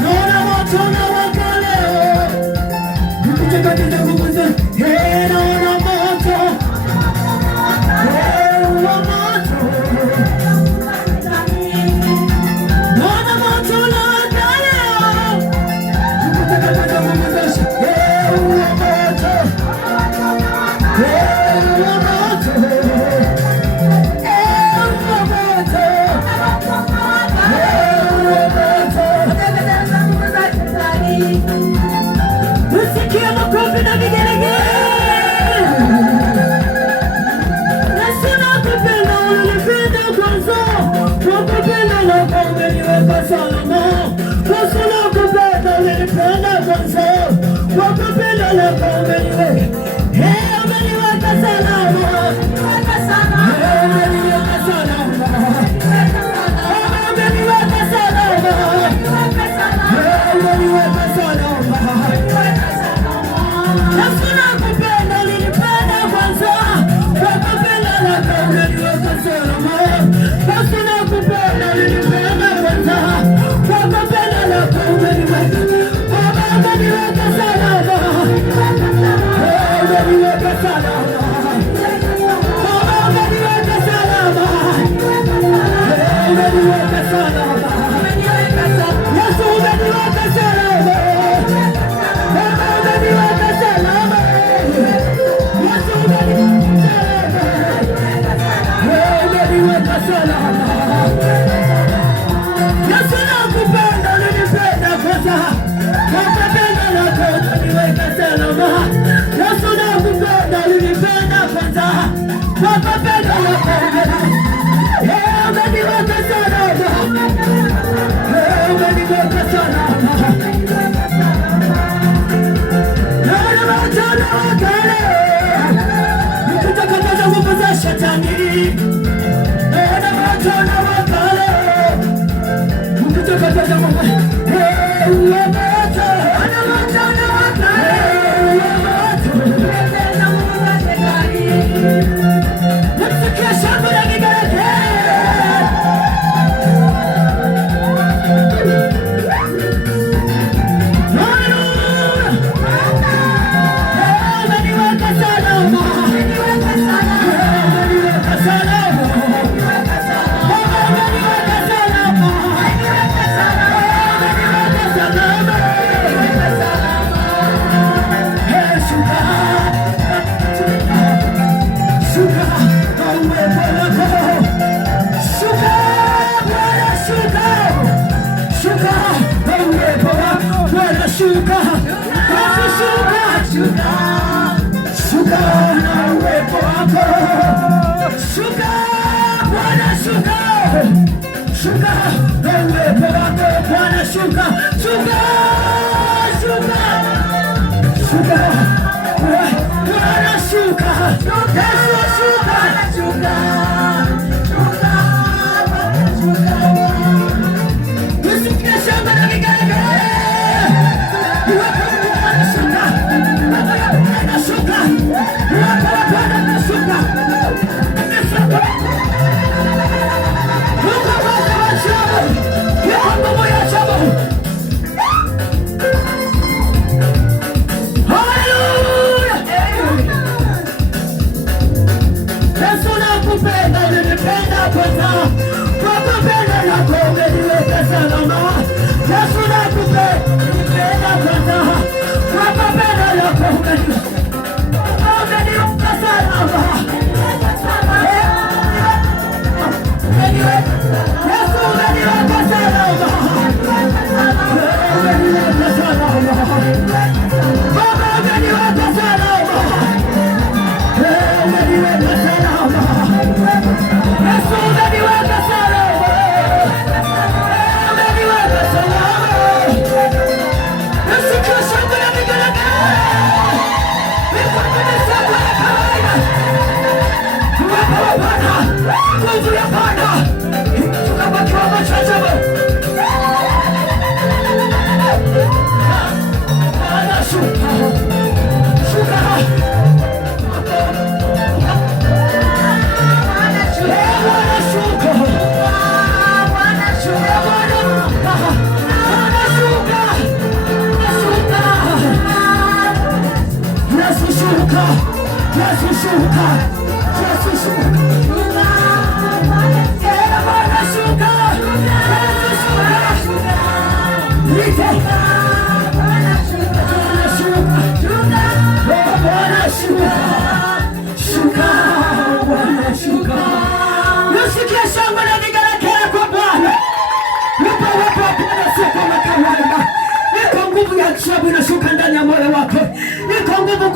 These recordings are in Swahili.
naona moto unawaka leo, nikuja katika nguvu zako. Naona moto, naona moto, naona moto unawaka leo, nikuja katika nguvu zako. Naona moto, naona moto. Usikie makofi na vigelegele. Nasema kupenda unanipenda kwanza, kwa kupenda lako umeniweka salama. Nasema kupenda unanipenda kwanza, kwa kupenda lako umeniweka salama. Umeniweka salama. Umeniweka salama. Umeniweka salama. Nasema kupenda ulinipenda kwanza, kwa kupenda lako umeniweka salama. Nasema kupenda ulinipenda kwanza, kwa kupenda lako umeniweka salama. Umeniweka salama. Umeniweka salama. Umeniweka salama. Yesu umeniweka salama. Umeniweka salama. Yesu umeniweka salama. Yesu nakupenda ulinipenda kwanza, kwa kupenda lako umeniweka salama. Yesu nakupenda ulinipenda kwanza, kwa kupenda lako umeniweka salama. Umeniweka salama. Naona moto unawaka leo, nikutakatiza nguvu za shetani. Naona moto unawaka leo, nikutakatiza nguvu. Naona moto unawaka leo, nikutakatiza nguvu za shetani. Nasikia shangwe na vigelegele. Shuka na uwepo wako, shuka Bwana, shuka na uwepo wako Bwana, shuka Bwana, shuka Yesu, shuka usikie shangwe na vigelegele.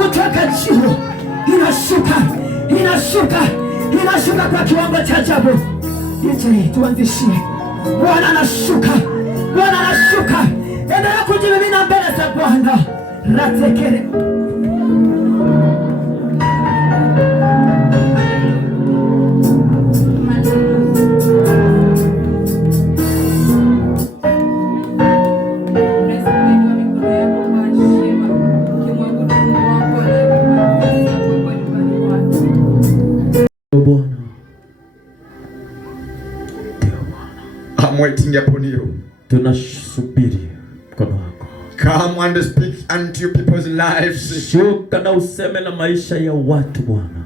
kutoka juu inashuka kwa kiwango cha ajabu. Tuanzishie. Bwana anashuka. Endelea kujimimina mbele za Bwana. Ratekere. I'm waiting upon you. Tunasubiri mkono wako. Come and speak unto your people's lives. Shuka na useme na maisha ya watu Bwana.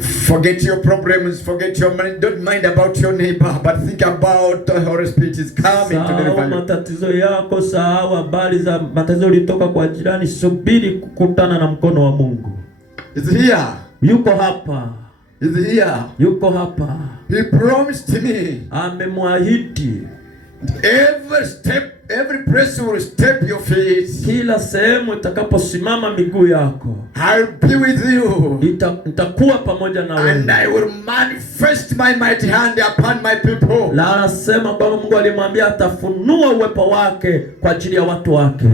Forget your problems, forget your money, don't mind about your neighbor, but think about the Holy Spirit is coming to deliver you. Matatizo yako, sahau habari za matatizo ulitoka kwa jirani, subiri kukutana na mkono wa Mungu. Is here. Yuko hapa. Is here. Yuko hapa. He promised me. Amemwahidi. Every step, every place you will step your feet. Kila sehemu utakaposimama miguu yako. I'll be with you. Nitakuwa pamoja na wewe. And I will manifest my mighty hand upon my people. La anasema Baba Mungu alimwambia atafunua uwepo wake kwa ajili ya watu wake.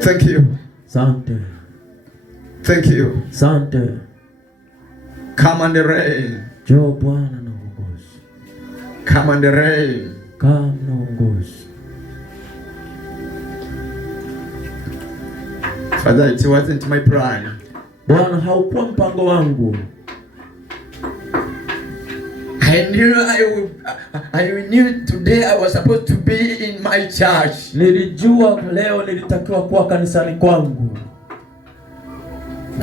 Thank you. Asante. Thank you. Asante. Come and reign. Njoo Bwana na uongozi. Come and reign. Come na uongozi. Father, it wasn't my plan. Bwana, haukuwa mpango wangu. I knew today I was supposed to be in my church. Nilijua leo nilitakiwa kuwa kanisani kwangu.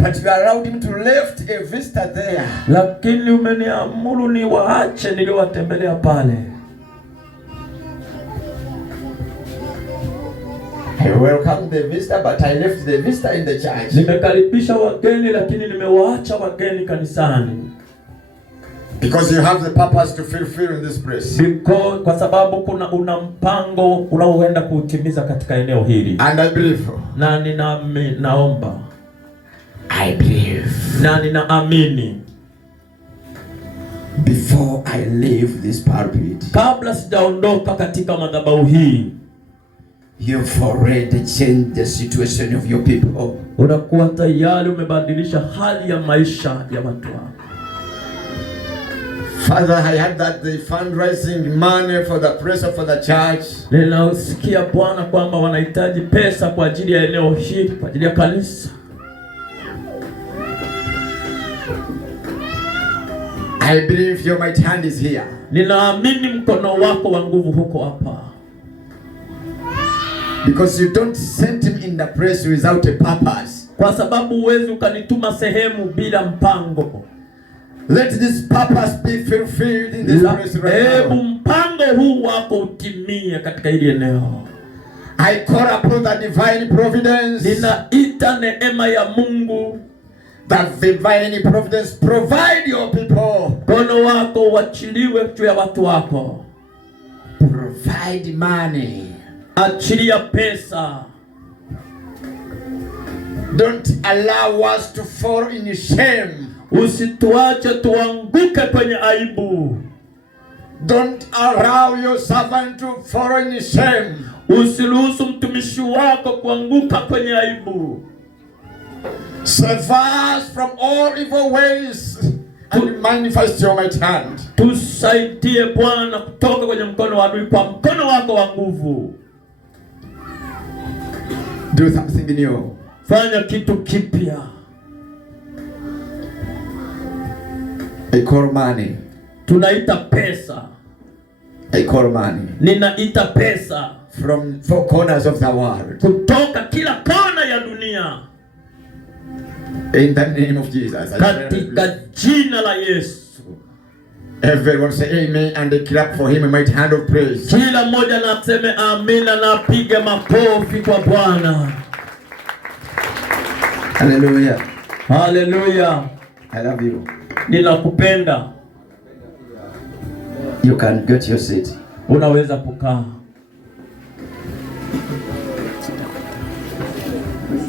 But you allowed him to left a visitor there. Lakini umeniamuru ni waache niliowatembelea pale. I welcomed the visitor, but I left the visitor in the church. Nimekaribisha wageni lakini nimewaacha wageni kanisani. Because you have the purpose to fulfill in this place. Because kwa sababu una mpango unaoenda kuutimiza katika eneo hili. And I believe. Na ninaomba. I believe. Na ninaamini. Before I leave this pulpit. Kabla sijaondoka katika madhabahu hii. You've already changed the situation of your people. Unakuwa tayari umebadilisha hali ya maisha ya watu wako. Father, I heard that the fundraising money for the place for the church. Ninasikia Bwana kwamba wanahitaji pesa kwa ajili ya eneo hili, kwa ajili ya kanisa. I believe your mighty hand is here. Ninaamini mkono wako wa nguvu huko hapa. Because you don't send him in the place without a purpose. Kwa sababu huwezi ukanituma sehemu bila mpango. Let this purpose be fulfilled in this place right now. Mpango huu wako utimie katika hili eneo. I call upon the divine providence. Ninaita neema ya Mungu. That divine providence provide your people. Mkono wako uachiliwe juu ya watu wako. Provide money. Achilia pesa. Don't allow us to fall in shame. Usituache tuanguke kwenye aibu. Don't allow your servant to fall in shame. Usiruhusu mtumishi wako kuanguka kwenye aibu. Save us from all evil ways and manifest your mighty hand. Tusaidie Bwana kutoka kwenye mkono wa adui kwa mkono wako wa nguvu. Do something new. Fanya kitu kipya. I call money. Tunaita pesa. I call money. Ninaita pesa. From four corners of the world. Kutoka kila kona ya dunia. In the name of Jesus. Katika jina la Yesu. Everyone say amen and they clap for him a mighty hand of praise. Kila mmoja na aseme amina na apige makofi kwa Bwana. Hallelujah. Hallelujah. I love you. Ninakupenda. You can get your seat. Unaweza kukaa.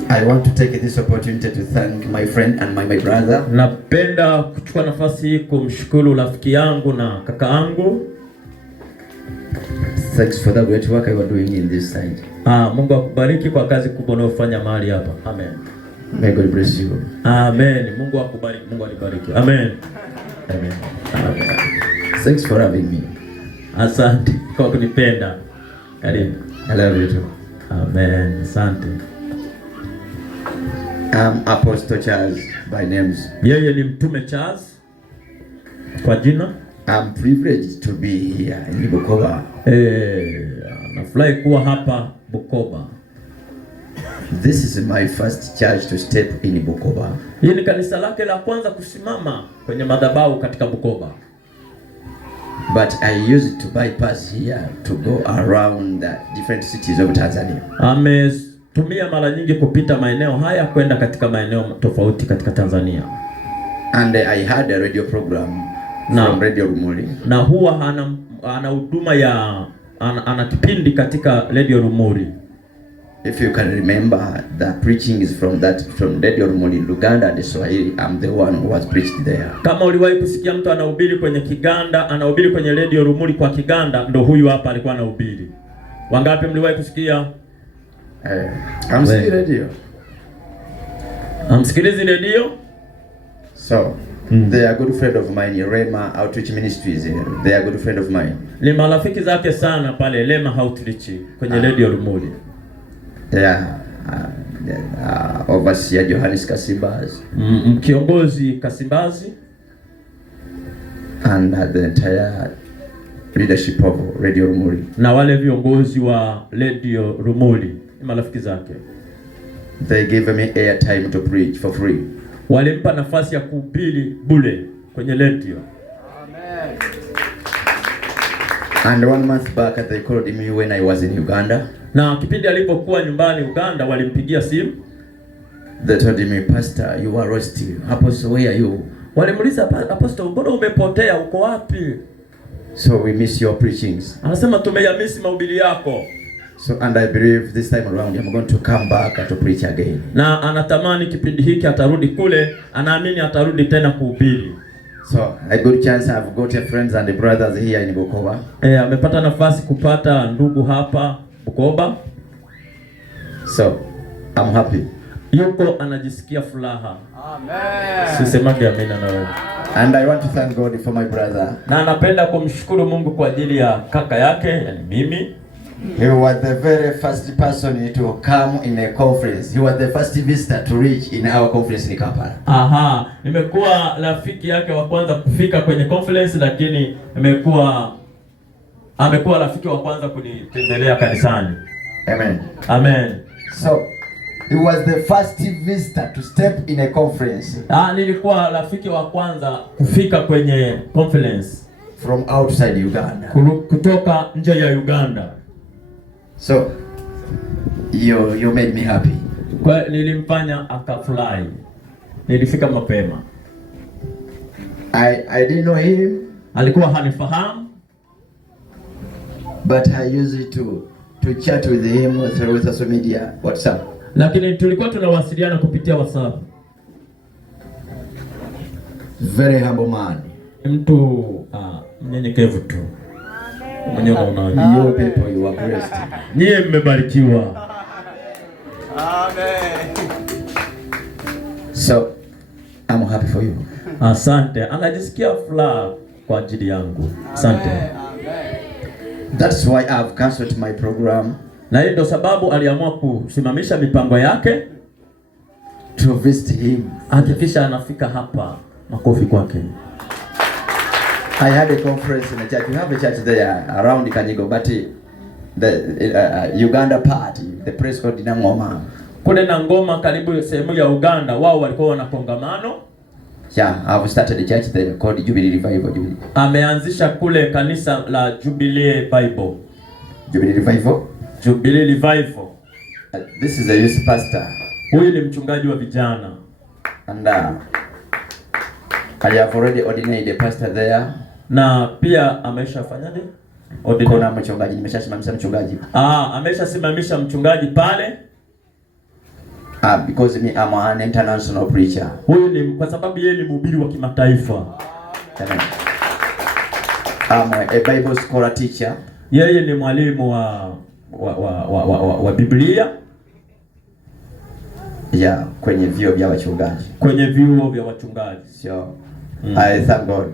I want to take this opportunity to thank my friend and my brother. Napenda kuchukua nafasi hii kumshukuru rafiki yangu na kaka yangu. Thanks for the great work you are doing in this side. Mungu akubariki kwa kazi kubwa unayofanya mahali hapa. Amen. May God bless you. Amen. Mungu akubariki. Mungu alibariki. Amen. Amen. Amen. Thanks for having me. Asante kwa kunipenda. Karibu. I love you too. Amen. Asante. I'm Apostle Charles by names. Yeye ni Mtume Charles kwa jina. I'm privileged to be here in Bukoba. Nafurahi kuwa hapa Bukoba. This is my first church to step in Bukoba. Hii ni kanisa lake la kwanza kusimama kwenye madhabahu katika Bukoba. But I used to bypass here to go around the different cities of Tanzania. Ametumia mara nyingi kupita maeneo haya kwenda katika maeneo tofauti katika Tanzania. And I had a radio program from Radio Rumuri. Na huwa ana huduma ya ana kipindi katika Radio Rumuri. If you can remember, the preaching is from Radio Rumuri Luganda and Swahili. I'm the one who was preached there. Kama uliwahi kusikia mtu anahubiri kwenye Kiganda, anahubiri kwenye Radio Rumuri kwa Kiganda, ndo huyu hapa alikuwa anahubiri. Wangapi mliwahi kusikia? Amsikilizi radio. Amsikilizi radio? So, they are good friend of mine, Rema Outreach Ministries. They are good friend of mine. Ni marafiki zake sana pale Rema Outreach kwenye Radio Rumuri. Overseer Johannes Kasimbazi. Kiongozi Kasimbazi. And the entire leadership of Radio Rumuri. Na wale viongozi wa Radio Rumuri ni marafiki zake. They gave me airtime to preach for free. Walimpa nafasi ya kuhubiri bure kwenye radio. Amen. And 1 month back they called me when I was in Uganda. Na kipindi alipokuwa nyumbani Uganda walimpigia simu. They told me, Pastor, you are lost. Apostle, where are you? Walimuuliza, Apostle, mbona umepotea, uko wapi? So we miss your preachings. Anasema tumeyamisi mahubiri yako. So and I believe this time around I'm going to come back to preach again. Na anatamani kipindi hiki atarudi kule, anaamini atarudi tena kuhubiri. So a good chance I've got friends and brothers here in Bukoba. Amepata nafasi kupata ndugu hapa Bukoba. So I'm happy. Yuko anajisikia furaha. Amen. Sisemage amina na wewe. And I want to thank God for my brother. Na anapenda kumshukuru Mungu kwa ajili ya kaka yake, yani mimi. He was the very first person to come in a conference. He was the first visitor to reach in our conference in Kampala. Nimekuwa rafiki yake wa kwanza kufika kwenye conference, lakini amekuwa rafiki wa kwanza kunitembelea kanisani. Amen. Amen. So he was the first visitor to step in a conference. Nilikuwa rafiki wa kwanza kufika kwenye conference from outside Uganda. Kutoka nje ya Uganda. So you made me happy. Kwa nilimfanya akafurahi. Nilifika mapema. I didn't know him. Alikuwa hanifahamu. But I used to chat with him through social media, WhatsApp. Lakini tulikuwa tunawasiliana kupitia WhatsApp. Very humble man. Mtu mnyenyekevu tu. Mwenyewe unaona. You people, you are blessed. Nyie mmebarikiwa. Amen. So I'm happy for you. Asante. Anajisikia furaha kwa ajili yangu. Asante. That's why I've cancelled my program. Na hiyo ndio sababu aliamua kusimamisha mipango yake to visit him. Hakikisha anafika hapa. Makofi kwake. I had a conference in a church. We have a church there around Kanyigo, but the Uganda part, the place called Nangoma. Kule na Ngoma karibu sehemu ya Uganda, wao walikuwa wana kongamano. Yeah, I've started a church there called Jubilee Revival. Ameanzisha kule kanisa la Jubilee Bible. Jubilee Revival. Jubilee Revival. This is a youth pastor. Huyu ni mchungaji wa vijana. And I have already ordained a pastor there. Na pia ameshafanyaje? Kuna mchungaji, nimeshasimamisha mchungaji. Ameshasimamisha mchungaji pale. Because me, I'm an international preacher. Huyu ni kwa sababu yeye ni mhubiri wa kimataifa. Amen. I'm a Bible scholar teacher. Yeye ni mwalimu wa Biblia. Yeah, kwenye vyuo vya wachungaji. Kwenye vyuo vya wachungaji. So, I thank God.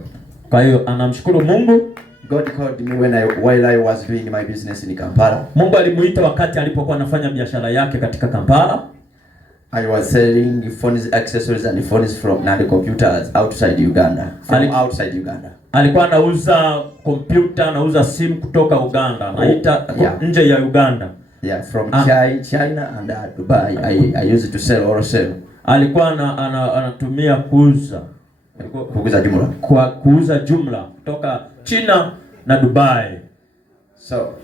Kwa hiyo anamshukuru Mungu. God called me while I was doing my business in Kampala. Mungu alimuita wakati alipokuwa anafanya biashara yake katika Kampala. I was selling phones, accessories and phones and computers outside Uganda. Outside Uganda. Alikuwa anauza kompyuta, anauza simu kutoka Uganda. Naita nje ya Uganda. Yeah, from China and Dubai. I used to sell wholesale. Alikuwa anatumia kuuza jumla. Kuuza jumla kutoka China na Dubai. So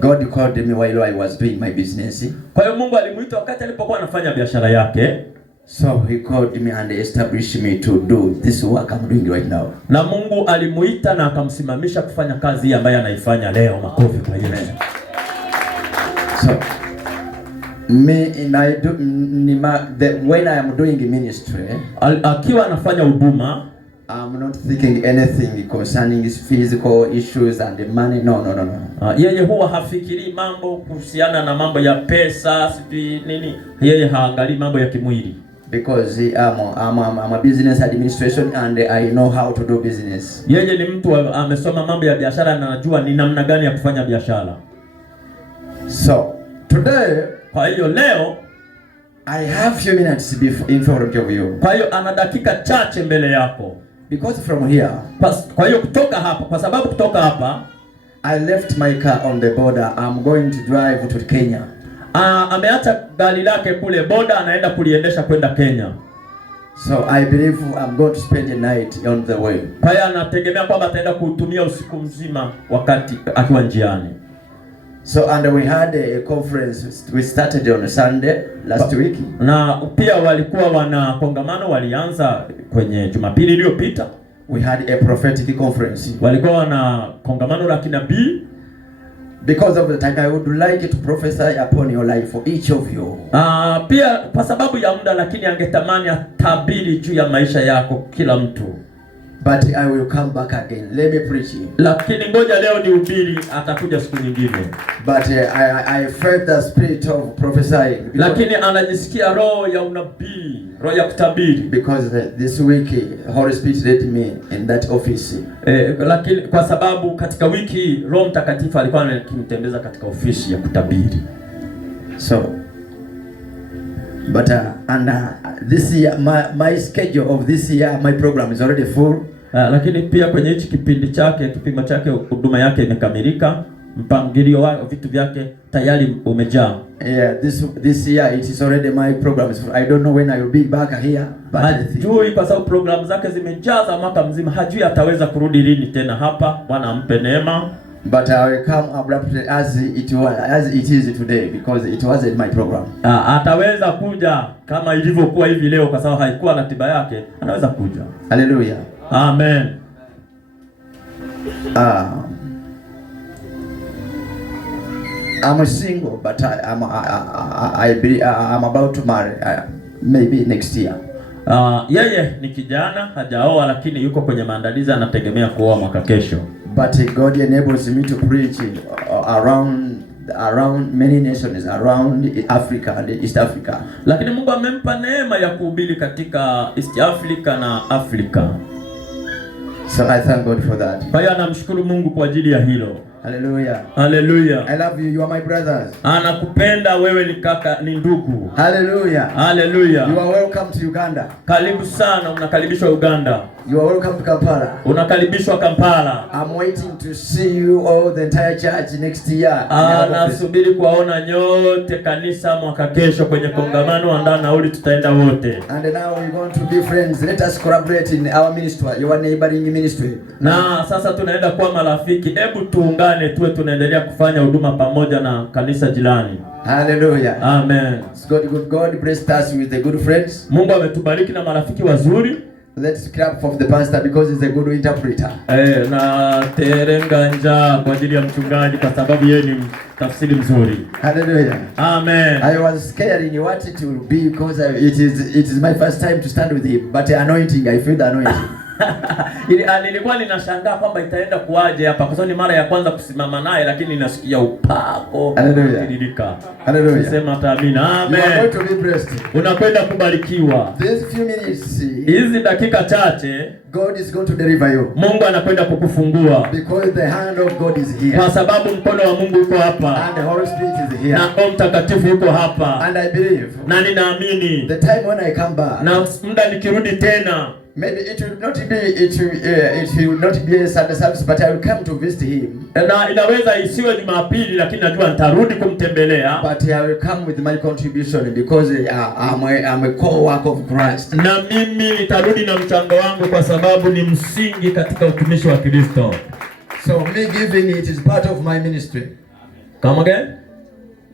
God called me while I was doing my business. Kwa hiyo Mungu alimuita wakati alipokuwa anafanya biashara yake. So he called me and established me to do this work I'm doing right now. Na Mungu alimuita na akamsimamisha kufanya kazi hii ambayo anaifanya leo. Makofi kwa Yesu. So when I am doing ministry, akiwa anafanya huduma, I'm not thinking anything concerning his physical issues and the money. No. Yeye huwa hafikiri mambo kuhusiana na mambo ya pesa, sipi nini. Yeye haangalii mambo ya kimwili. Because I'm a business administration and I know how to do business. Yeye ni mtu amesoma mambo ya biashara na anajua ni namna gani ya kufanya biashara. So today, kwa hiyo leo, I have few minutes in front of you. Kwa hiyo ana dakika chache mbele yako. Because from here, kwa hiyo kutoka hapa, kwa sababu kutoka hapa, I left my car on the border. I'm going to drive to Kenya. Ameacha gari lake kule border, anaenda kuliendesha kwenda Kenya. So I believe I'm going to spend the night on the way. Kwa hiyo anategemea kwamba ataenda kutumia usiku mzima wakati akiwa njiani. So and we had a conference we started on Sunday last week. Na pia walikuwa wana kongamano walianza kwenye Jumapili iliyopita. We had a prophetic conference. Walikuwa wana kongamano la kinabii. Because of the time I would like to prophesy upon your life for each of you. Pia kwa sababu ya muda, lakini angetamani atabiri juu ya maisha yako kila mtu. But I will come back again. Let me preach. Lakini ngoja leo ni ubiri, atakuja siku nyingine. But I felt the spirit of prophesying. Lakini anajisikia roho ya unabii, roho ya kutabiri. Because this week Holy Spirit led me in that office. Lakini kwa sababu katika wiki Roho Mtakatifu alikuwa ananitembeza katika ofisi ya kutabiri. So but this year my schedule of this year, my program is already full. Lakini pia kwenye hichi kipindi chake, kipimo chake, huduma yake imekamilika. Mpangilio wa vitu vyake tayari umejaa. Yeah, this year it is already my program. I don't know when I will be back here. But hajui kwa sababu program zake zimejaza mwaka mzima. Hajui ataweza kurudi lini tena hapa. Bwana ampe neema. But I will come abruptly as it is today because it wasn't my program. Ataweza kuja kama ilivyokuwa hivi leo kwa sababu haikuwa ratiba yake. Anaweza kuja. Hallelujah. Amen. I'm single, but I'm about to marry maybe next year. Yeye ni kijana, hajaoa lakini yuko kwenye maandalizi, anategemea kuoa mwaka kesho. But God enables me to preach around many nations around Africa and East Africa. Lakini Mungu amempa neema ya kuhubiri katika East Africa na Afrika. So I thank God for that. Kwa hiyo anamshukuru Mungu kwa ajili ya hilo. Hallelujah. Hallelujah. I love you. You are my brothers. Anakupenda, wewe ni kaka, ni ndugu. Hallelujah. Hallelujah. You are welcome to Uganda. Karibu sana, unakaribishwa Uganda. You are welcome to Kampala. Unakaribishwa Kampala. I'm waiting to see you all, the entire church next year. Nasubiri kuwaona nyote kanisa mwaka kesho kwenye kongamano. Andaa nauli, tutaenda wote. And now we're going to be friends. Let us collaborate in our ministry, your neighboring ministry. Na sasa tunaenda kuwa marafiki. Hebu tuungane tuwe tunaendelea kufanya huduma pamoja na kanisa jirani. Hallelujah. Amen. God blessed us with the good friends. Mungu ametubariki na marafiki wazuri. Let's clap for the pastor because he's a good interpreter. Na terenganja kwa ajili ya mchungaji kwa sababu yeye ni tafsiri mzuri. Hallelujah. Amen. I was scared in what it will be because it is my first time to stand with him, but the anointing, I feel the anointing. Nilikuwa ninashangaa kwamba itaenda kuaje hapa kwa sababu ni mara ya kwanza kusimama naye, lakini ninasikia upako. Hallelujah. Hallelujah. Sema amina. Amen. You are going to be blessed. Unakwenda kubarikiwa. These few minutes, hizi dakika chache, God is going to deliver you. Mungu anakwenda kukufungua. Because the hand of God is here. Kwa sababu mkono wa Mungu uko hapa. And the Holy Spirit is here. Na Roho Mtakatifu yuko hapa. And I believe. Na ninaamini. The time when I come back. Na muda nikirudi tena. Maybe it will not be a Sunday service, but I will come to visit him. Na inaweza isiwe Jumapili, lakini najua nitarudi kumtembelea. But I will come with my contribution because I'm a co-worker of Christ. Na mimi nitarudi na mchango wangu kwa sababu ni msingi katika utumishi wa Kristo. So me giving it is part of my ministry. Come again?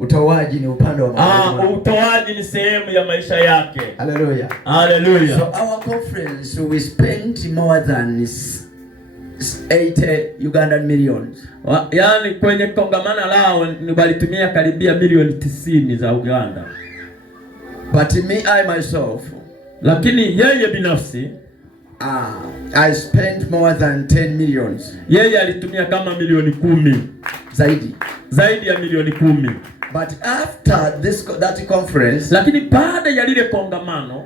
Utoaji ni upande wa Mungu. Utoaji ni sehemu ya maisha yake. Hallelujah. Hallelujah. So our conference we spent more than 80 Ugandan millions. Yaani kwenye kongamano lao walitumia karibia milioni 90 za Uganda. But me I myself, lakini yeye binafsi I spent more than 10 millions. Yeye alitumia kama milioni 10 zaidi ya milioni 10. But after that conference, lakini baada ya lile kongamano,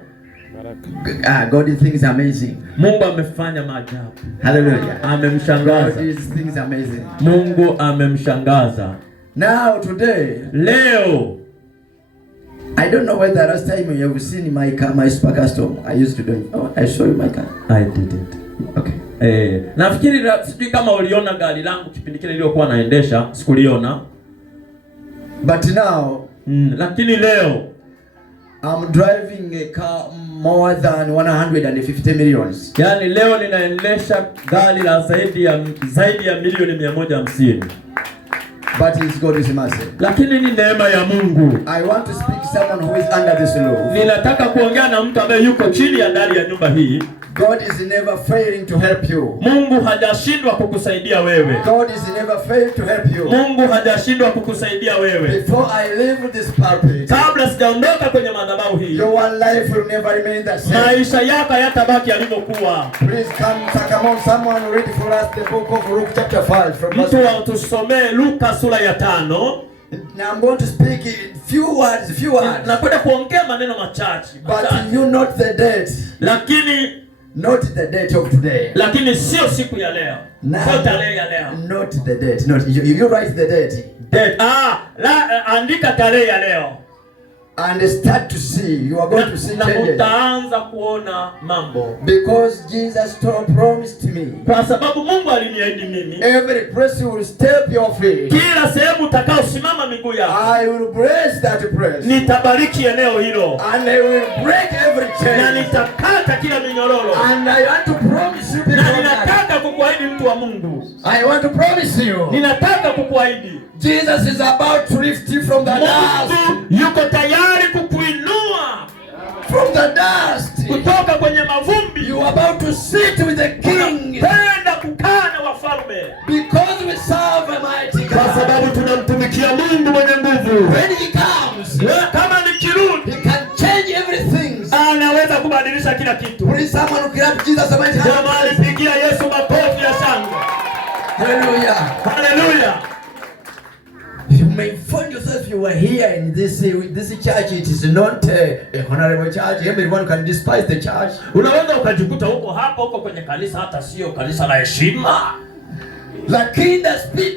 God things amazing. Mungu amefanya maajabu. Hallelujah. Amemshangaza. God things amazing. Mungu amemshangaza. Now today, leo, I don't know whether last time you have seen my super custom. I used to do. Oh, I show you my car. I didn't. Okay. Nafikiri sijui kama uliona gari langu kipindi kile niliokuwa naendesha, sikuliona. But now, lakini leo I'm driving a car more than 150 millions. Yaani leo ninaendesha gari la zaidi ya milioni 150. But it's God's mercy. Lakini ni neema ya Mungu. I want to speak to someone who is under this roof. Ninataka kuongea na mtu ambaye yuko chini ya dari ya nyumba hii. God is never failing to help you. Mungu hajashindwa kukusaidia wewe. God is never failing to help you. Mungu hajashindwa kukusaidia wewe. Before I leave this pulpit, kabla sijaondoka kwenye madhabahu hii, your life will never remain the same. Maisha yako hayatabaki yalivyokuwa. Please come on, someone read for us the book of Luke chapter 5 from verse 1. Mtu tusomee Luka sura ya 5. Now I'm going to speak few words. Nakwenda kuongea maneno machache. But you not the date. Lakini not the date of today. Lakini sio siku ya leo. Sio tarehe ya leo. Not the date. Not you write the date. Date. Andika tarehe ya leo. And start to see. You are going to see changes. Na utaanza kuona mambo. Because Jesus promised me. Kwa sababu Mungu aliniahidi mimi. Every place will step your feet. Kila sehemu utakaosimama miguu yako. I will bless that place. Nitabariki eneo hilo. And I will break every chain. Na nitakata kila minyororo. And I want to promise you. Na ninataka kukuahidi mtu wa Mungu. I want to promise you. Ninataka kukuahidi. Jesus is about to lift you from the dust. Yuko tayari kukuinua from the dust. Kutoka kwenye mavumbi. You are about to sit with the king. Penda kukaa na wafalme. Because we serve a mighty God. Kwa sababu tunamtumikia Mungu mwenye nguvu. When he comes, kama nikirudi, he can change everything. Anaweza kubadilisha kila kitu. Please someone clap Jesus a mighty hand. Jamani, pigia Yesu makofi ya shangwe. Hallelujah. Hallelujah. You may find yourself you are here in this church. It is not a honorable church. Everyone can despise the church. Unaweza ukajikuta huko kwenye kanisa hata sio kanisa la heshima. Lakini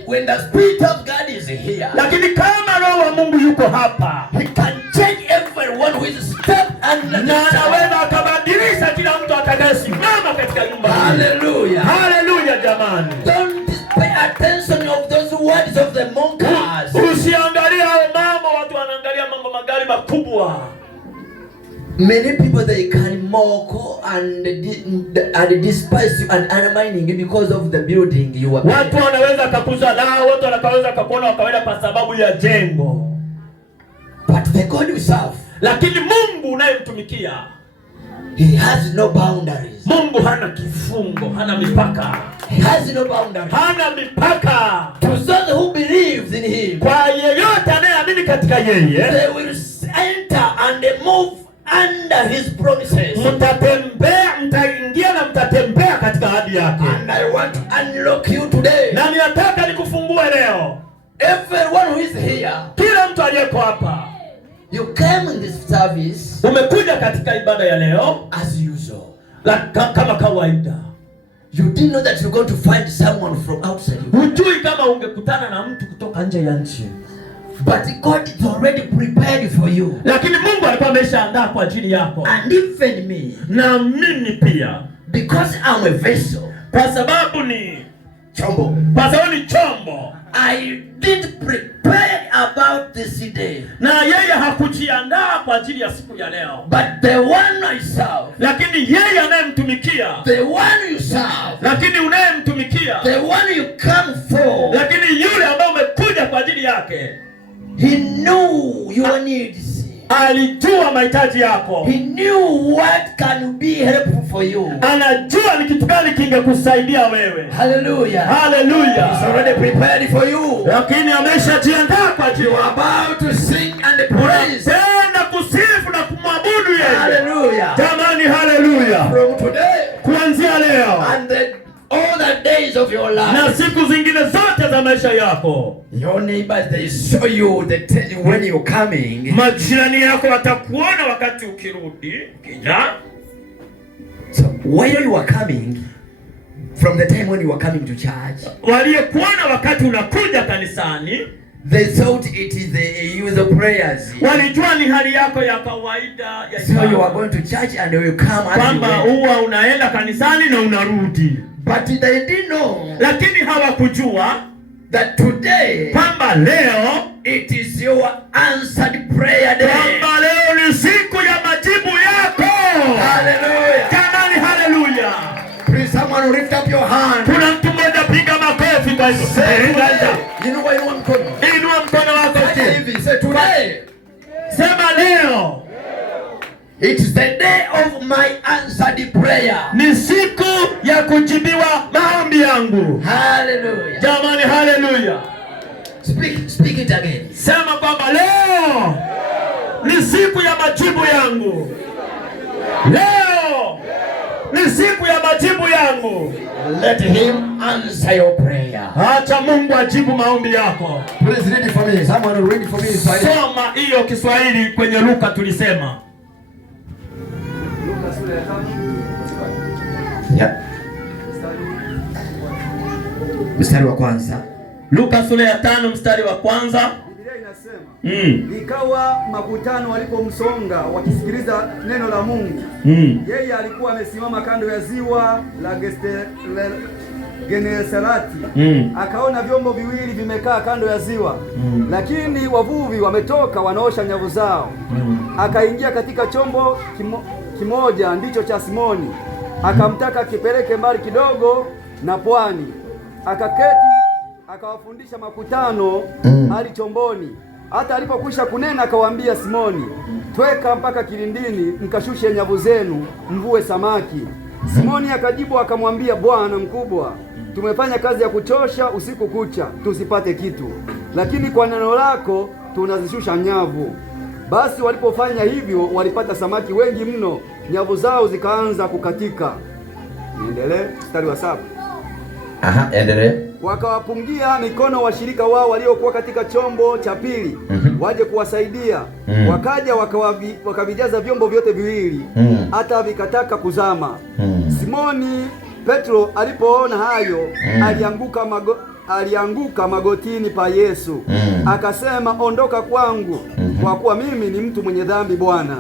when the Spirit of God is here, lakini kama Roho wa Mungu yuko hapa, he can change everyone who is step and anaweza akabadilisha kila mtu atakayesimama katika nyumba. Hallelujah. Hallelujah jamani. Don't pay attention of those words of the mockers. Usiangalie hao mambo, watu wanaangalia mambo magari makubwa. Many people they can mock and despise you and undermine you because of the building you are. Watu wanaweza kukudharau, watu wanaweza kukuona wakaenda kwa sababu ya jengo. But the God you serve, lakini Mungu unayemtumikia, He has no boundaries. Mungu hana kifungo, hana mipaka. He has no boundaries. Hana mipaka. To those who believes in him, kwa yeyote anayeamini katika yeye, they will enter and move under his promises. Mtaingia na mtatembea katika ahadi yake. And I want to unlock you today. Na ninataka nikufungue leo. Everyone who is here, kila mtu aliyeko hapa, you came in this service, umekuja katika ibada ya leo as usual, kama kawaida. You didn't know that you're going to find someone from outside. Hujui kama ungekutana na mtu kutoka nje ya nchi. But God is already prepared for you. Lakini Mungu alikuwa ameshaandaa kwa ajili yako. And even me. Na mimi pia. Because I'm a vessel. Kwa sababu ni chombo. Kwa sababu ni chombo. I did prepare about this day. Na yeye hakujiandaa kwa ajili ya siku ya leo. But the one I serve. Lakini yeye anayemtumikia. The one you serve. Lakini unayemtumikia. The one you come for. Lakini yule ambaye umekuja kwa ajili yake. He knew your needs. Alijua mahitaji yako. He knew what can be helpful for you. Anajua ni kitu gani kingekusaidia wewe. Hallelujah. Hallelujah. He's already prepared for you. Lakini ameshajiandaa kwa ajili. You are about to sing and praise. Tena kusifu na kumwabudu yeye. Hallelujah. Jamani, hallelujah. From today. Kuanzia leo. And all the days of your life. Na siku zingine zote za maisha yako. Your neighbors, they saw you, they tell you when you're coming. Majirani yako watakuona wakati ukirudi. Kija. So while you are coming, from the time when you are coming to church, waliokuona wakati unakuja kanisani, they thought it is the use of prayers. Walijua ni hali yako ya kawaida ya so you are going to church and you come as kwamba huwa unaenda kanisani na unarudi. But they didn't know. Lakini hawakujua that today kwamba leo it is your answered prayer day. Kwamba leo ni siku ya majibu yako. Hallelujah. Jamani, hallelujah. Please someone lift up your hand. Kuna mtu mmoja piga makofi kwa hivyo. You know why you want mkono? Inua mkono wako hivi. Say today. Sema leo. It is the day of my answered prayer. Ni siku ya kujibiwa maombi yangu. Hallelujah. Jamani, hallelujah. Speak it again. Sema kwamba leo ni siku ya majibu yangu. Leo ni siku ya majibu yangu. Let him answer your prayer. Acha Mungu ajibu maombi yako. Please read it for me. Someone read it for me. Soma hiyo Kiswahili kwenye Luka tulisema. Yeah. Mstari wa kwanza. Luka sura ya 5 mstari wa kwanza. Biblia inasema, ikawa makutano walipomsonga wakisikiliza neno la Mungu. Yeye alikuwa amesimama kando ya ziwa la Genesareti. Akaona vyombo viwili vimekaa kando ya ziwa. Lakini wavuvi wametoka wanaosha nyavu zao. Akaingia katika chombo kimoja ndicho cha Simoni. Akamtaka kipeleke mbali kidogo na pwani. Akaketi akawafundisha makutano hali chomboni. Hata alipokwisha kunena akawaambia Simoni, tweka mpaka kilindini mkashushe nyavu zenu mvue samaki. Simoni akajibu akamwambia, Bwana mkubwa, tumefanya kazi ya kuchosha usiku kucha tusipate kitu, lakini kwa neno lako tunazishusha nyavu. Basi walipofanya hivyo walipata samaki wengi mno, nyavu zao zikaanza kukatika. Niendelee mstari wa 7. Aha, endelee. Wakawapungia mikono washirika wao waliokuwa katika chombo cha pili, waje kuwasaidia. Wakaja wakavijaza vyombo vyote viwili, hata vikataka kuzama. Simoni Petro alipoona hayo, alianguka magotini pa Yesu. Akasema, ondoka kwangu, kwa kuwa mimi ni mtu mwenye dhambi Bwana.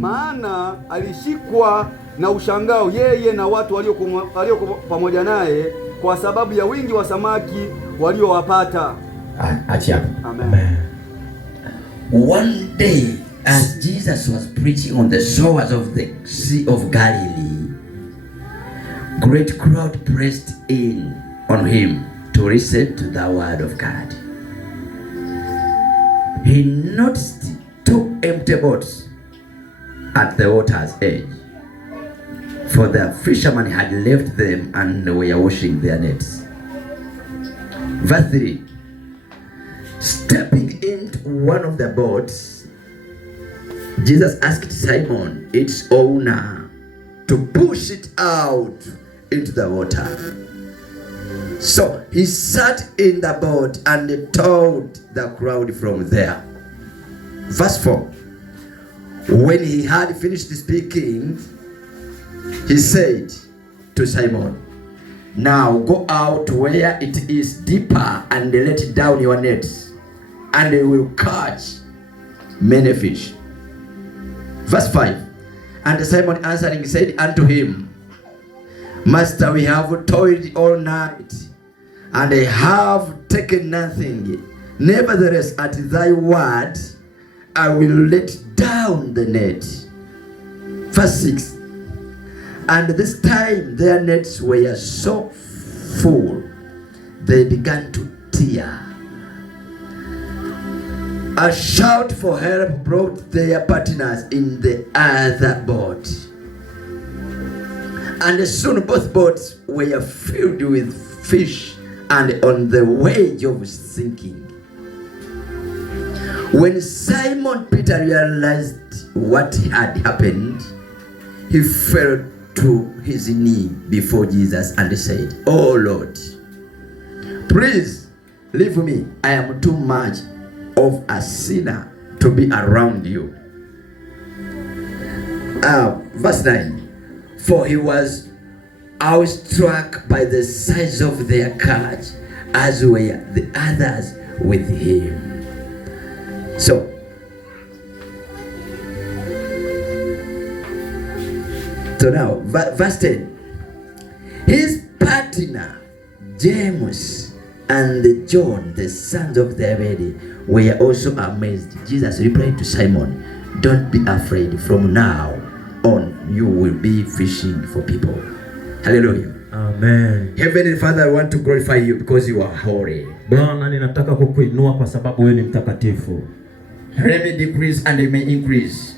Maana alishikwa na ushangao yeye na watu waliokuwa pamoja naye, kwa sababu ya wingi wa samaki waliowapata. Acha. Amen. One day as Jesus was preaching on the shores of the Sea of Galilee, great crowd pressed in on him to listen to the word of God. He noticed 2 empty boats at the water's edge. for the fishermen had left them and were washing their nets. Verse 3. Stepping into one of the boats, Jesus asked Simon, its owner, to push it out into the water. So he sat in the boat and taught the crowd from there. Verse 4. When he had finished speaking, he said to Simon, now go out where it is deeper and let down your nets, and you will catch many fish. Verse 5. And Simon answering said unto him, Master, we have toiled all night, and I have taken nothing. Nevertheless, at thy word, I will let down the net. Verse 6. And this time their nets were so full, they began to tear. A shout for help brought their partners in the other boat. And soon both boats were filled with fish and on the verge of sinking. When Simon Peter realized what had happened, he fell to his knee before Jesus and said, Oh Lord, please leave me. I am too much of a sinner to be around you. Verse 9. For he was awestruck by the size of their catch, as were the others with him. So now, verse 10. His partner, James and John, the sons of Zebedee, were also amazed. Jesus replied to Simon, don't be afraid. From now on, you will be fishing for people. Hallelujah. Amen. Heavenly Father, I want to glorify you because you are holy. Bwana, ninataka kukuinua kwa sababu wewe ni mtakatifu. Let me decrease and you may increase.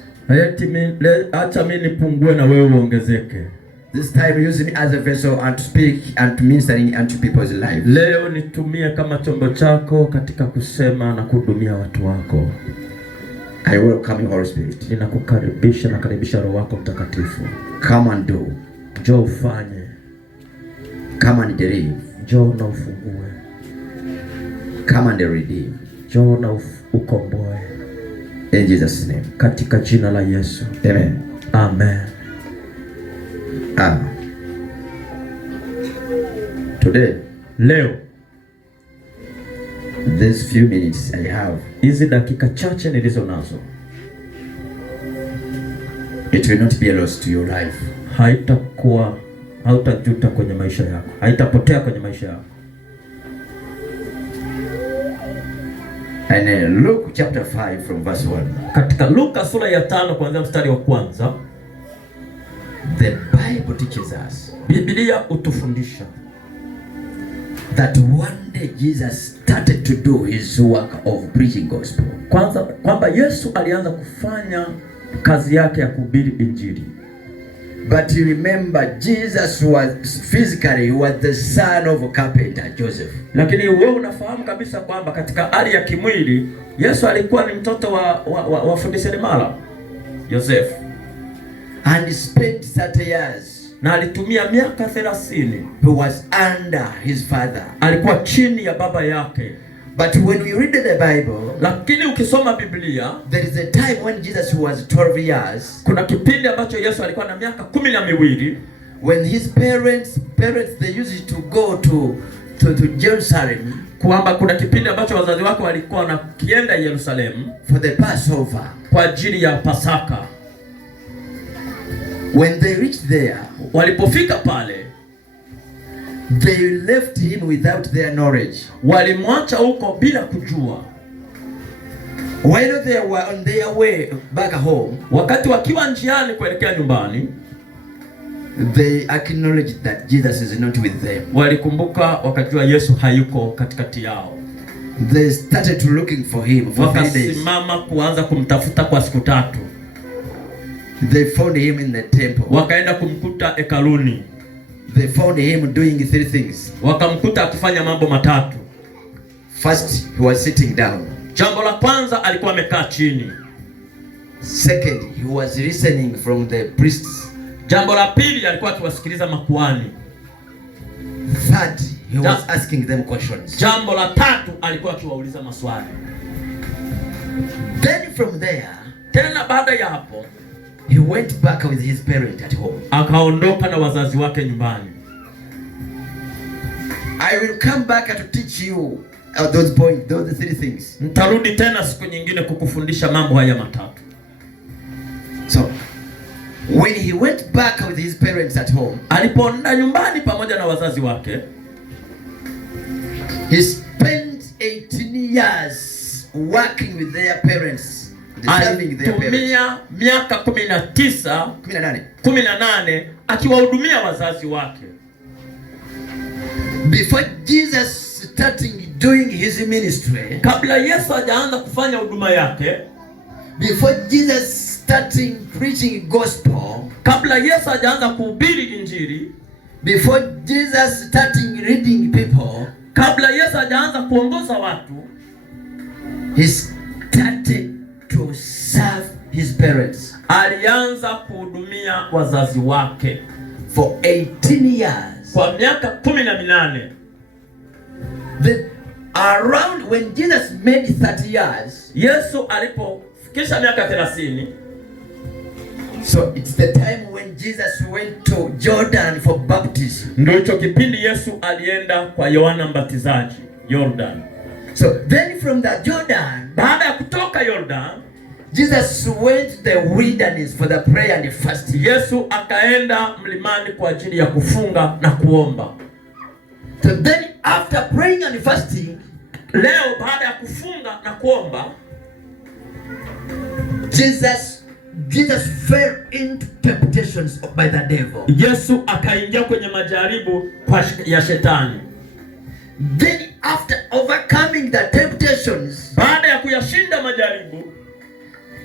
Acha mimi nipungue na wewe uongezeke. This time use me as a vessel and to speak and to minister into people's lives. Leo nitumie kama chombo chako katika kusema na kuhudumia watu wako. I welcome you, Holy Spirit. Ninakukaribisha na karibisha Roho wako Mtakatifu. Come and do. Njoo ufanye. Come and deliver. Njoo na ufungue. Come and redeem. Njoo na ukomboe. In Jesus' name. Katika jina la Yesu. Amen. Amen. Today, leo, these few minutes I have, hizi dakika chache nilizo nazo, it will not be a loss to your life. Hautajuta kwenye maisha yako. Haitapotea kwenye maisha yako. And Luke chapter 5 from verse 1. Katika Luka sura ya 5 kuanzia mstari wa kwanza, the Bible teaches us, Biblia utufundisha that one day Jesus started to do his work of preaching gospel. Kwanza kwamba Yesu alianza kufanya kazi yake ya kuhubiri injili. But you remember, Jesus was physically the son of a carpenter, Joseph. Lakini wewe unafahamu kabisa kwamba katika hali ya kimwili Yesu alikuwa ni mtoto wa fundi seremala, Joseph. And he spent 30 years. Na alitumia miaka 30. He was under his father. Alikuwa chini ya baba yake. But when we read the Bible, lakini ukisoma Biblia, there is a time when Jesus was 12 years. Kuna kipindi ambacho Yesu alikuwa na miaka 12, when his parents they used to go to Jerusalem. Kwamba kuna kipindi ambacho wazazi wake walikuwa wanakienda Yerusalemu for the Passover, kwa ajili ya Pasaka. When they reached there, walipofika pale, they left him without their knowledge. Walimwacha huko bila kujua. While they were on their way back home, wakati wakiwa njiani kuelekea nyumbani, they acknowledged that Jesus is not with them. Walikumbuka wakajua Yesu hayuko katikati yao. They started looking for him for 3 days. Wakasimama kuanza kumtafuta kwa siku 3. They found him in the temple. Wakaenda kumkuta hekaluni. They found him doing 3 things. Wakamkuta akifanya mambo matatu. First, he was sitting down. Jambo la kwanza alikuwa amekaa chini. Second, he was listening from the priests. Jambo la pili alikuwa akiwasikiliza makuhani. Third, he was asking them questions. Jambo la tatu alikuwa akiwauliza maswali. Then from there, tena baada ya hapo, he went back with his parents at home. Akaondoka na wazazi wake nyumbani. I will come back to teach you those points, those 3 things. Nitarudi tena siku nyingine kukufundisha mambo haya matatu. So, when he went back with his parents at home, alipoenda nyumbani pamoja na wazazi wake, he spent 18 years working with their parents, serving their parents. Alitumia miaka 18 akiwahudumia wazazi wake. Before Jesus starting doing his ministry, kabla Yesu hajaanza kufanya huduma yake, before Jesus starting preaching gospel, kabla Yesu hajaanza kuhubiri injili, before Jesus starting leading people, kabla Yesu hajaanza kuongoza watu, he started to serve his parents. Alianza kuhudumia wazazi wake for 18 years. Kwa miaka 18. Then around when Jesus made 30 years, Yesu alipofikisha miaka 30, so it's the time when Jesus went to Jordan for baptism. Ndio hicho kipindi Yesu alienda kwa Yohana Mbatizaji, Jordan. So then from the Jordan, baada ya kutoka Jordan, Jesus went to the wilderness for the prayer and fasting. Yesu akaenda mlimani kwa ajili ya kufunga na kuomba. So then after praying and fasting, leo baada ya kufunga na kuomba, Jesus fell into temptations by the devil. Yesu akaingia kwenye majaribu ya shetani. Then after overcoming the temptations, baada ya kuyashinda majaribu,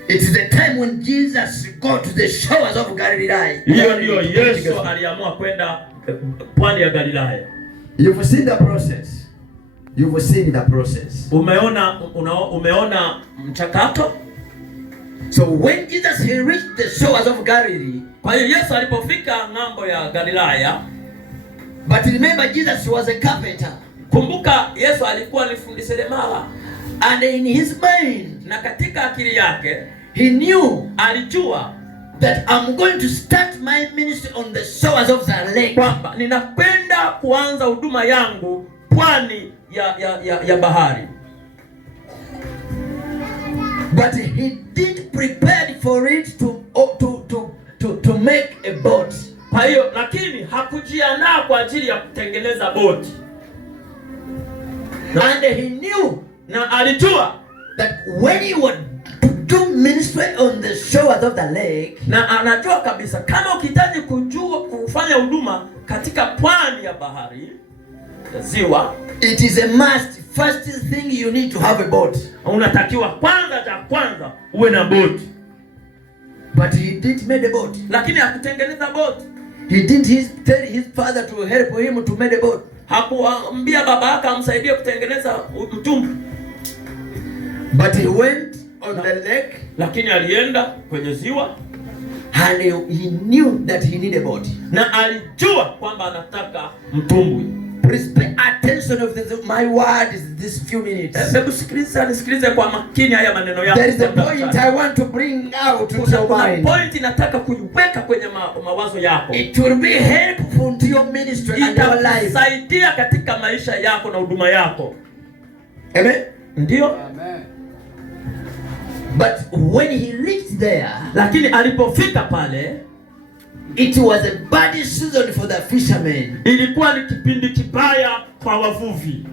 it is the time when Jesus go to the shores of Galilee. Hiyo ndio Yesu aliamua kwenda pwani ya Galilaya. You've seen the process. You've seen the process. Umeona mchakato. So when Jesus he reached the shores of Galilee, kwa hiyo Yesu alipofika ng'ambo ya Galilaya, but remember Jesus was a carpenter. Kumbuka Yesu alikuwa ni fundi seremala. And in his mind, na katika akili yake, he knew, alijua that I'm going to start my ministry on the shores of the lake. Kwamba ninakwenda kuanza huduma yangu pwani ya bahari. But he did prepare for it to make a boat. Kwa hiyo lakini hakujiandaa kwa ajili ya kutengeneza boti. And he knew, na alijua, that when he would do ministry on the shores of the lake, na anajua kabisa kama ukihitaji kufanya huduma katika pwani ya bahari ya ziwa, it is a must. First thing you need to have a boat. Unatakiwa kwanza uwe na boti. But he didn't make a boat. Lakini hakutengeneza boti. He didn't tell his father to help him to make a boat. Hakuambia baba yake amsaidie kutengeneza mtumbwi. But he went on the lake. Lakini alienda kwenye ziwa. And he knew that he needed a boat. Na alijua kwamba anataka mtumbwi. Please pay attention of my word is this few minutes. Hebu nisikilize kwa makini haya maneno yangu. There is a point I want to bring out to your mind. Point nataka kuiweka kwenye mawazo yako. It will be helpful to your ministry and your life. Itasaidia katika maisha yako na huduma yako. Amen. Ndio? Amen. But when he reached there, lakini alipofika pale, it was a bad season for the fishermen. Ilikuwa ni kipindi kibaya kwa wavuvi.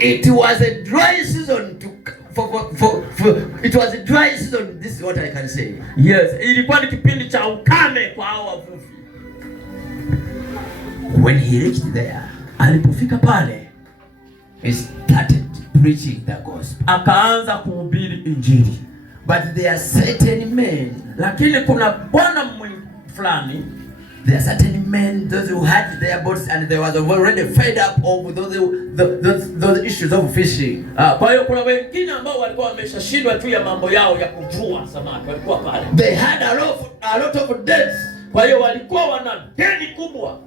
It was a dry season it was a dry season. This is what I can say. Yes, ilikuwa ni kipindi cha ukame kwa hao wavuvi. When he reached there, alipofika pale, he started preaching the gospel. Akaanza kuhubiri injili. But there are certain men, lakini kuna bwana fulani, there are certain men, those who had their boats and they was already fed up of those issues of fishing. Kwa hiyo kuna wengine ambao walikuwa wameshashindwa tu ya mambo yao ya kuvua samaki, walikuwa pale. They had a lot of debts. Kwa hiyo walikuwa wana deni kubwa.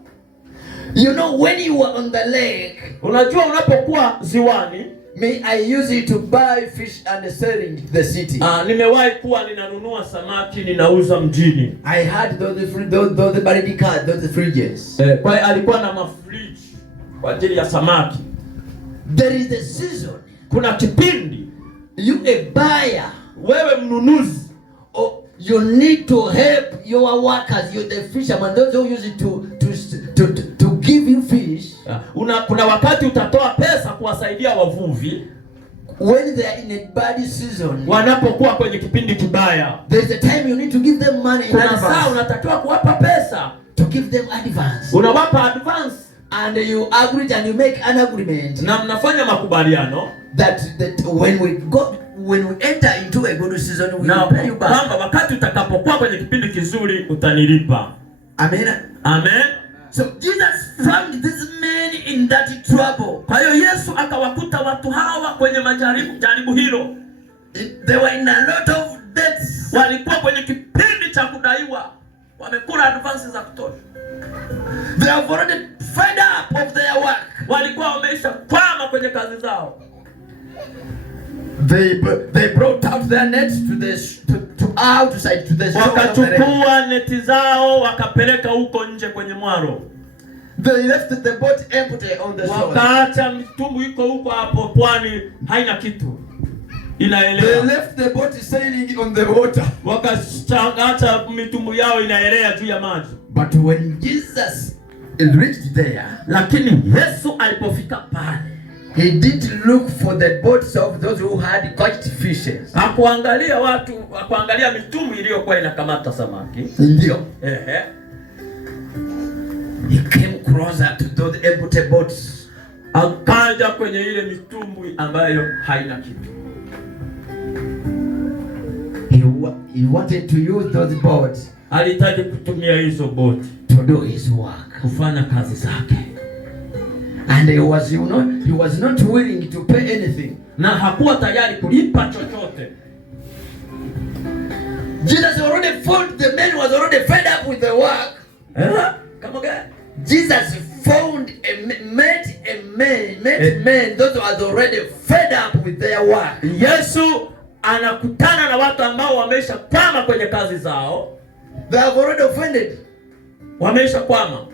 You know, when you are on the lake, unajua unapokuwa ziwani, may I use it to buy fish and selling to the city. Nimewahi kuwa ninanunua samaki ninauza mjini. I had those baridi cards, those fridges. Kwa hiyo alikuwa na mafridge kwa ajili ya samaki. There is a season. Kuna kipindi you a buyer, wewe mnunuzi, you need to help your workers, you the fishermen, those who use it to give you fish. Kuna wakati utatoa pesa kuwasaidia wavuvi when they are in a bad season, wanapokuwa kwenye kipindi kibaya. There is a time you need to give them money. Kuna saa unatakiwa kuwapa pesa, to give them advance. Unawapa advance and you agree and you make an agreement, na mnafanya makubaliano that when we enter into a good season we will pay you back. Kwamba wakati utakapokuwa kwenye kipindi kizuri utanilipa. Amen. Amen. So Jesus found these men in that trouble. Kwa hiyo Yesu akawakuta watu hawa kwenye jaribu hilo. They were in a lot of debts. Walikuwa kwenye kipindi cha kudaiwa. Wamekula advances za kutosha. They have already fed up of their work. Walikuwa wameisha kwama kwenye kazi zao. They brought out their nets to outside to the shore. Wakachukua neti zao wakapeleka huko nje kwenye mwaro. They left the boat empty on the shore. Wakaacha mitumbu iko huko hapo pwani haina kitu. Inaelea. They left the boat sailing on the water. Wakaacha mitumbu yao inaelea juu ya maji. But when Jesus reached there, lakini Yesu alipofika pale, he didn't look for the boats of those who had caught fishes. Hakuangalia watu, hakuangalia mitumbu iliyokuwa inakamata samaki. Ndio. He came closer to those empty boats. Akaja kwenye ile mitumbu ambayo haina kitu. He wanted to use those boats. Alitaka kutumia hizo boti to do his work, kufanya kazi zake. And he was not willing to pay anything. Na hakuwa tayari kulipa chochote. Jesus already found the man was already fed up with the work. Come again. Jesus found met men those who had already fed up with their work. Yesu anakutana na watu ambao wameisha kwama kwenye kazi zao. They have already offended. Wameisha kwama.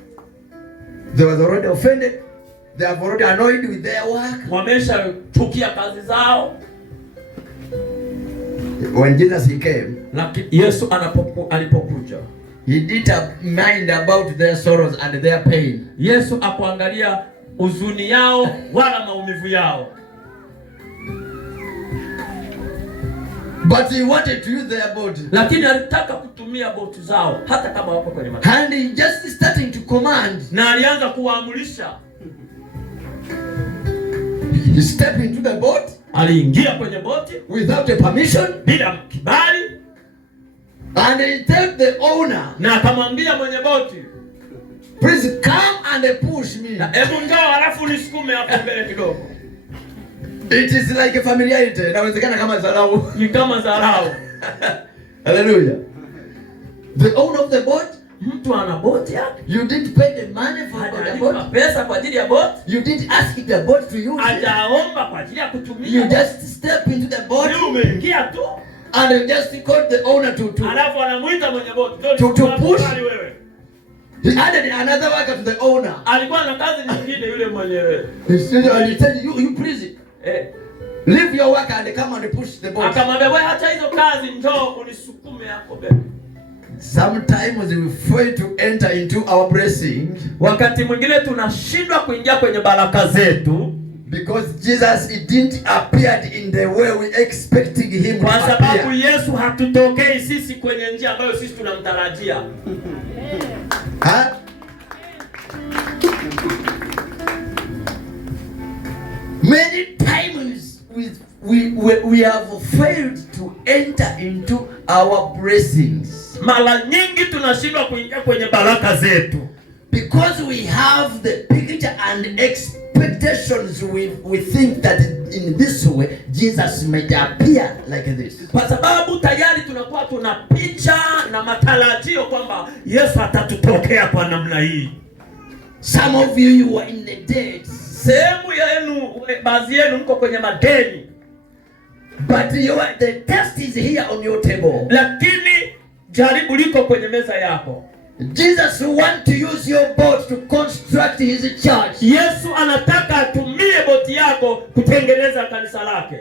They were already offended. They have already annoyed with their work. Wameisha chukia kazi zao. When Jesus came, lakini Yesu alipokuja, he didn't mind about their sorrows and their pain. Yesu akuangalia huzuni yao wala maumivu yao. But he wanted to use their boat. Lakini alitaka kutumia boti zao hata kama wako kwenye maji. And he just starting to command. Na alianza kuamrisha. He stepped into the boat. Aliingia kwenye boti without a permission, bila kibali. And he told the owner. Na akamwambia mwenye boti, please come and push me. Na hebu njoo alafu nisukume hapo mbele kidogo. It is like a familiarity. Inawezekana kama dharau. Ni kama dharau. Hallelujah. The owner of the boat, mtu ana boti yake. You didn't pay the money for the boat. Pesa kwa ajili ya boat. You didn't ask the boat to use. Hajaomba kwa ajili ya kutumia. You just step into the boat. Ni umeingia tu. And you just called the owner to alafu anamuita mwenye boti. To push. Wewe. He added another worker to the owner. Alikuwa na kazi nyingine yule mwenyewe. He said you please. Leave your work and come and push the boat. Akamwambia wewe acha hizo kazi njoo unisukume hapo mbele. Sometimes we fail to enter into our blessing. Wakati mwingine tunashindwa kuingia kwenye baraka zetu because Jesus didn't appear in the way we expecting him to appear. Kwa sababu Yesu hatutokei sisi kwenye njia ambayo sisi tunamtarajia. Many times we have failed to enter into our blessings. Mara nyingi tunashindwa kuingia kwenye baraka zetu. Because we have the picture and expectations, we think that in this way Jesus may appear like this. Kwa sababu tayari tunakuwa tuna picha na matarajio kwamba Yesu atatutokea kwa namna hii. Some of you are in the debt. Sehemu yenu, baadhi yenu mko kwenye madeni. But the test is here on your table. Lakini jaribu liko kwenye meza yako. Jesus wants to use your boat to construct his church. Yesu anataka atumie boti yako kutengeneza kanisa lake.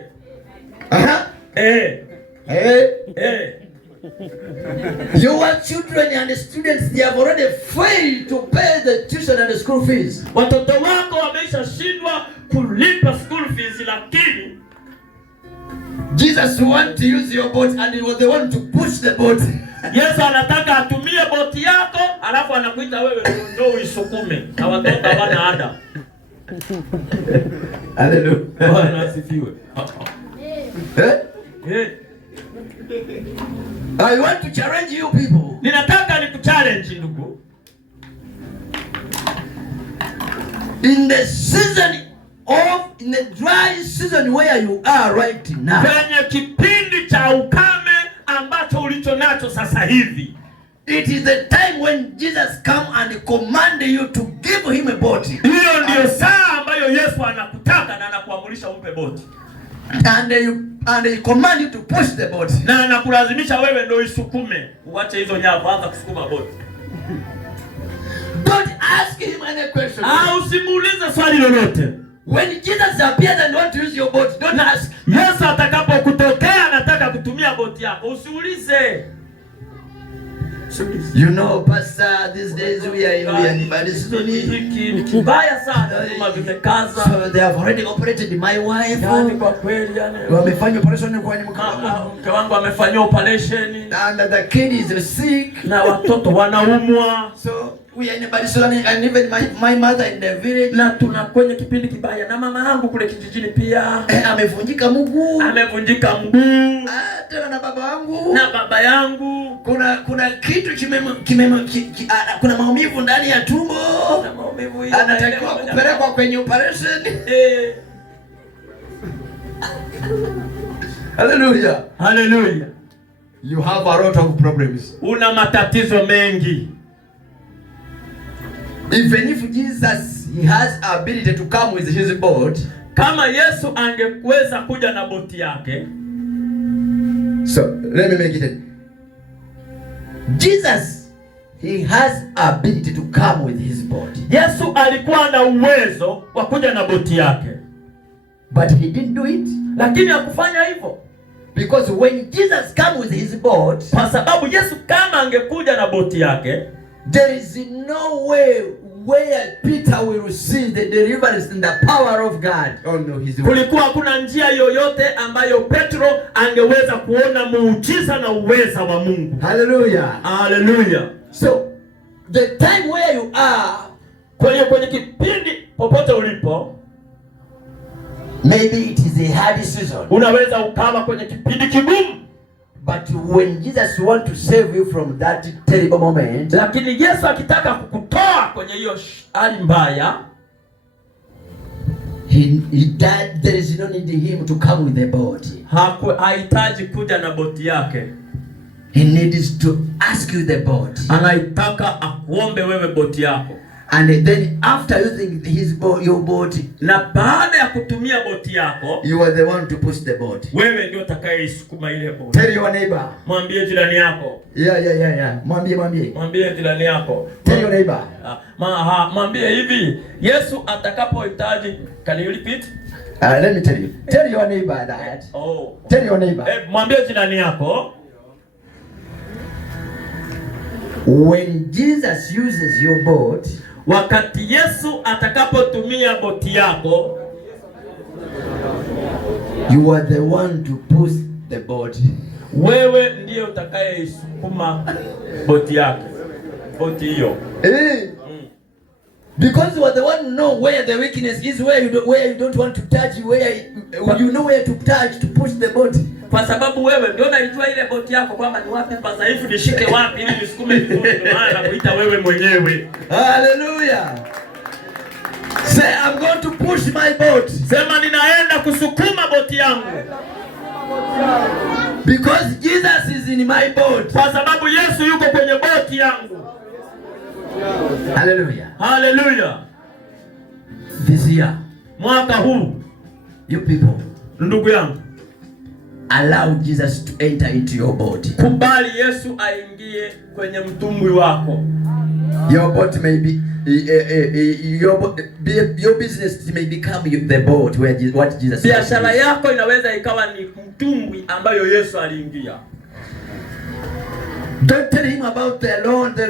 Your children and students, they have already failed to pay the tuition and the school fees. Watoto wako wameshashindwa kulipa school fees, lakini Jesus wants to use your boat and they want to push the boat. Yesu anataka atumie boti yako, alafu anakuita wewe ndio uisukume. Na watoto hawana ada. Hallelujah. Bwana asifiwe. I want to challenge you people. Ninataka nikuchallenge ndugu. In the season in the dry season where you are right now. Kwenye kipindi cha ukame ambacho ulicho nacho sasa hivi. It is the time when Jesus come and command you to give him a boat. Hiyo ndio saa ambayo Yesu anakutaka na anakuamurisha umpe boti. And he command you to push the boat. Na anakulazimisha wewe ndio isukume. Uache hizo nyavu, anza kusukuma boti. Don't ask him any question. Usimuulize swali lolote. When Jesus appears and want to use your boat, don't ask. Yesu atakapokutokea anataka kutumia boti yako, usiulize. You know, Pastor, these days we are in bad season. Ni kibaya sana kama vimekaza. So they have already operated my wife. Yani kwa kweli yani. Wamefanya operation kwa mke wangu amefanyia operation. And the kid is sick. Na watoto wanaumwa. So we are in bad season and even my mother in the village. Na tuna kwenye kipindi kibaya na mama yangu kule kijijini pia. Amevunjika mguu. Amevunjika mguu. Tena na baba yangu. Na baba yangu. Kuna kitu kuna maumivu ndani ya tumbo. Na maumivu hiyo anatakiwa kupelekwa kwenye operation. Hallelujah. Hallelujah. You have a lot of problems. Una matatizo mengi. Even if Jesus, he has ability to come with his boat. Kama Yesu angeweza kuja na boti yake. So, let me make it. Jesus, he has ability to come with his boat. Yesu alikuwa na uwezo wa kuja na boti yake. But he didn't do it. Lakini hakufanya hivyo. Because when Jesus come with his boat, kwa sababu Yesu kama angekuja na boti yake, there is no way where Peter will see the deliverance and the power of God on his way. Kulikuwa hakuna njia yoyote ambayo Petro angeweza kuona muujiza na uweza wa Mungu. Hallelujah. Hallelujah. So the time where you are, kwenye kipindi popote ulipo, maybe it is a hard season. Unaweza ukawa kwenye kipindi kigumu. But when Jesus want to save you from that terrible moment, lakini Yesu akitaka kukutoa kwenye hiyo hali mbaya, there is no need him to come with a boat. Hahitaji kuja na boti yake. He needs to ask you the boat. Anaitaka akuombe wewe boti yako. And then after using his boat, your boat, na baada ya kutumia boti yako, you are the one to push the boat. Wewe ndio utakayeisukuma ile boti. Tell your neighbor. Mwambie jirani yako. Yeah. Mwambie. Mwambie jirani yako. Tell your neighbor. Mwambie hivi, Yesu atakapohitaji, can you repeat? Let me tell you. Tell your neighbor that. Tell your neighbor. Mwambie jirani yako. When Jesus uses your boat, wakati Yesu atakapotumia boti yako, you are the one to push the boat. Wewe ndiye utakayeisukuma boti yake. Boti hiyo. Because you are the one who know where the weakness is, where you don't want to touch, where you know where to touch to push the boat. Kwa sababu wewe ndio unaijua ile boti yako kwamba ni wapi padhaifu, nishike wapi ili nisukume vizuri, ndio maana nakuita wewe mwenyewe. Hallelujah. Say, I'm going to push my boat. Sema ninaenda kusukuma boti yangu. Because Jesus is in my boat. Kwa sababu Yesu yuko kwenye boti yangu. Hallelujah. Hallelujah. This year, mwaka huu, you people, ndugu yangu, allow Jesus to enter into your boat. Kubali Yesu aingie kwenye mtumbwi wako. Your boat may be your business may become the boat where what Jesus. Biashara yako inaweza ikawa ni mtumbwi ambayo Yesu aliingia. Don't tell him about the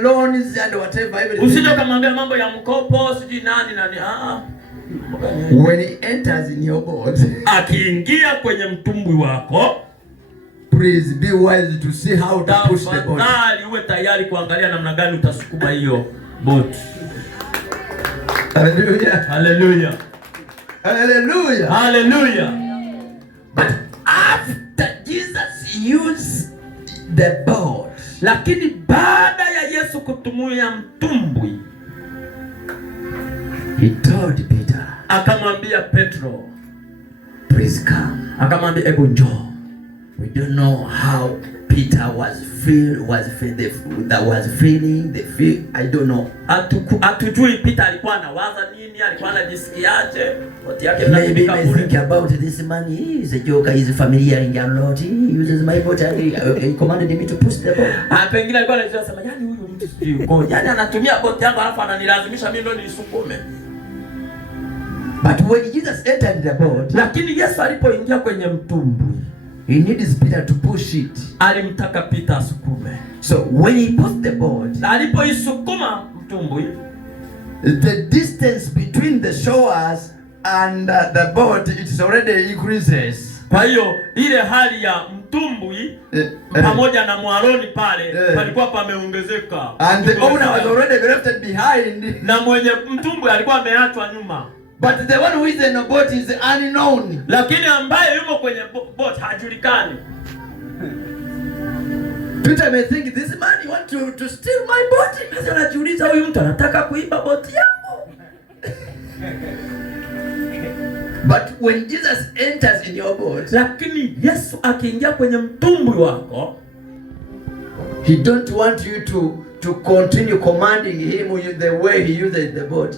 loans and whatever everything. Usije kumwambia mambo ya mkopo, siji nani. When he enters in your boat, akiingia kwenye mtumbwi wako, please be wise to see how to push the boat. Uwe tayari kuangalia namna gani utasukuma hiyo boat. Hallelujah. Hallelujah. Hallelujah. Hallelujah. But after Jesus used the boat, lakini baada ya Yesu kutumia mtumbwi, he told Peter, akamwambia Petro, please come. Akamwambia hebu njoo. We don't know how Peter was feeling the feel. I don't know. Hatujui Peter alikuwa anawaza nini, alikuwa anajisikiaje. Wote yake maybe think about this man. He is a joker. He is familiar in your lot. He uses my boat. He commanded me to push the boat. Pengine alikuwa anasema yani huyu mtu sio. Yani anatumia boat yangu alafu ananilazimisha mimi ndo nisukume. But when Jesus entered the boat, lakini Yesu alipoingia kwenye mtumbwi, he needs Peter to push it. Alimtaka Peter asukume. So when he pushed the boat, alipoisukuma mtumbwi, the distance between the shores and the boat it already increases. Kwa hiyo ile hali ya mtumbwi pamoja na mwaroni pale palikuwa pameongezeka. And the owner was already left behind. Na mwenye mtumbwi alikuwa ameachwa nyuma. But the one who is in the boat is unknown. Lakini ambaye yuko kwenye boat hajulikani. Peter may think this man want to steal my boat. Sasa anajiuliza huyu mtu anataka kuiba boat yangu. But when Jesus enters in your boat, lakini Yesu akiingia kwenye mtumbwi wako, he don't want you to continue commanding him the way he uses the boat.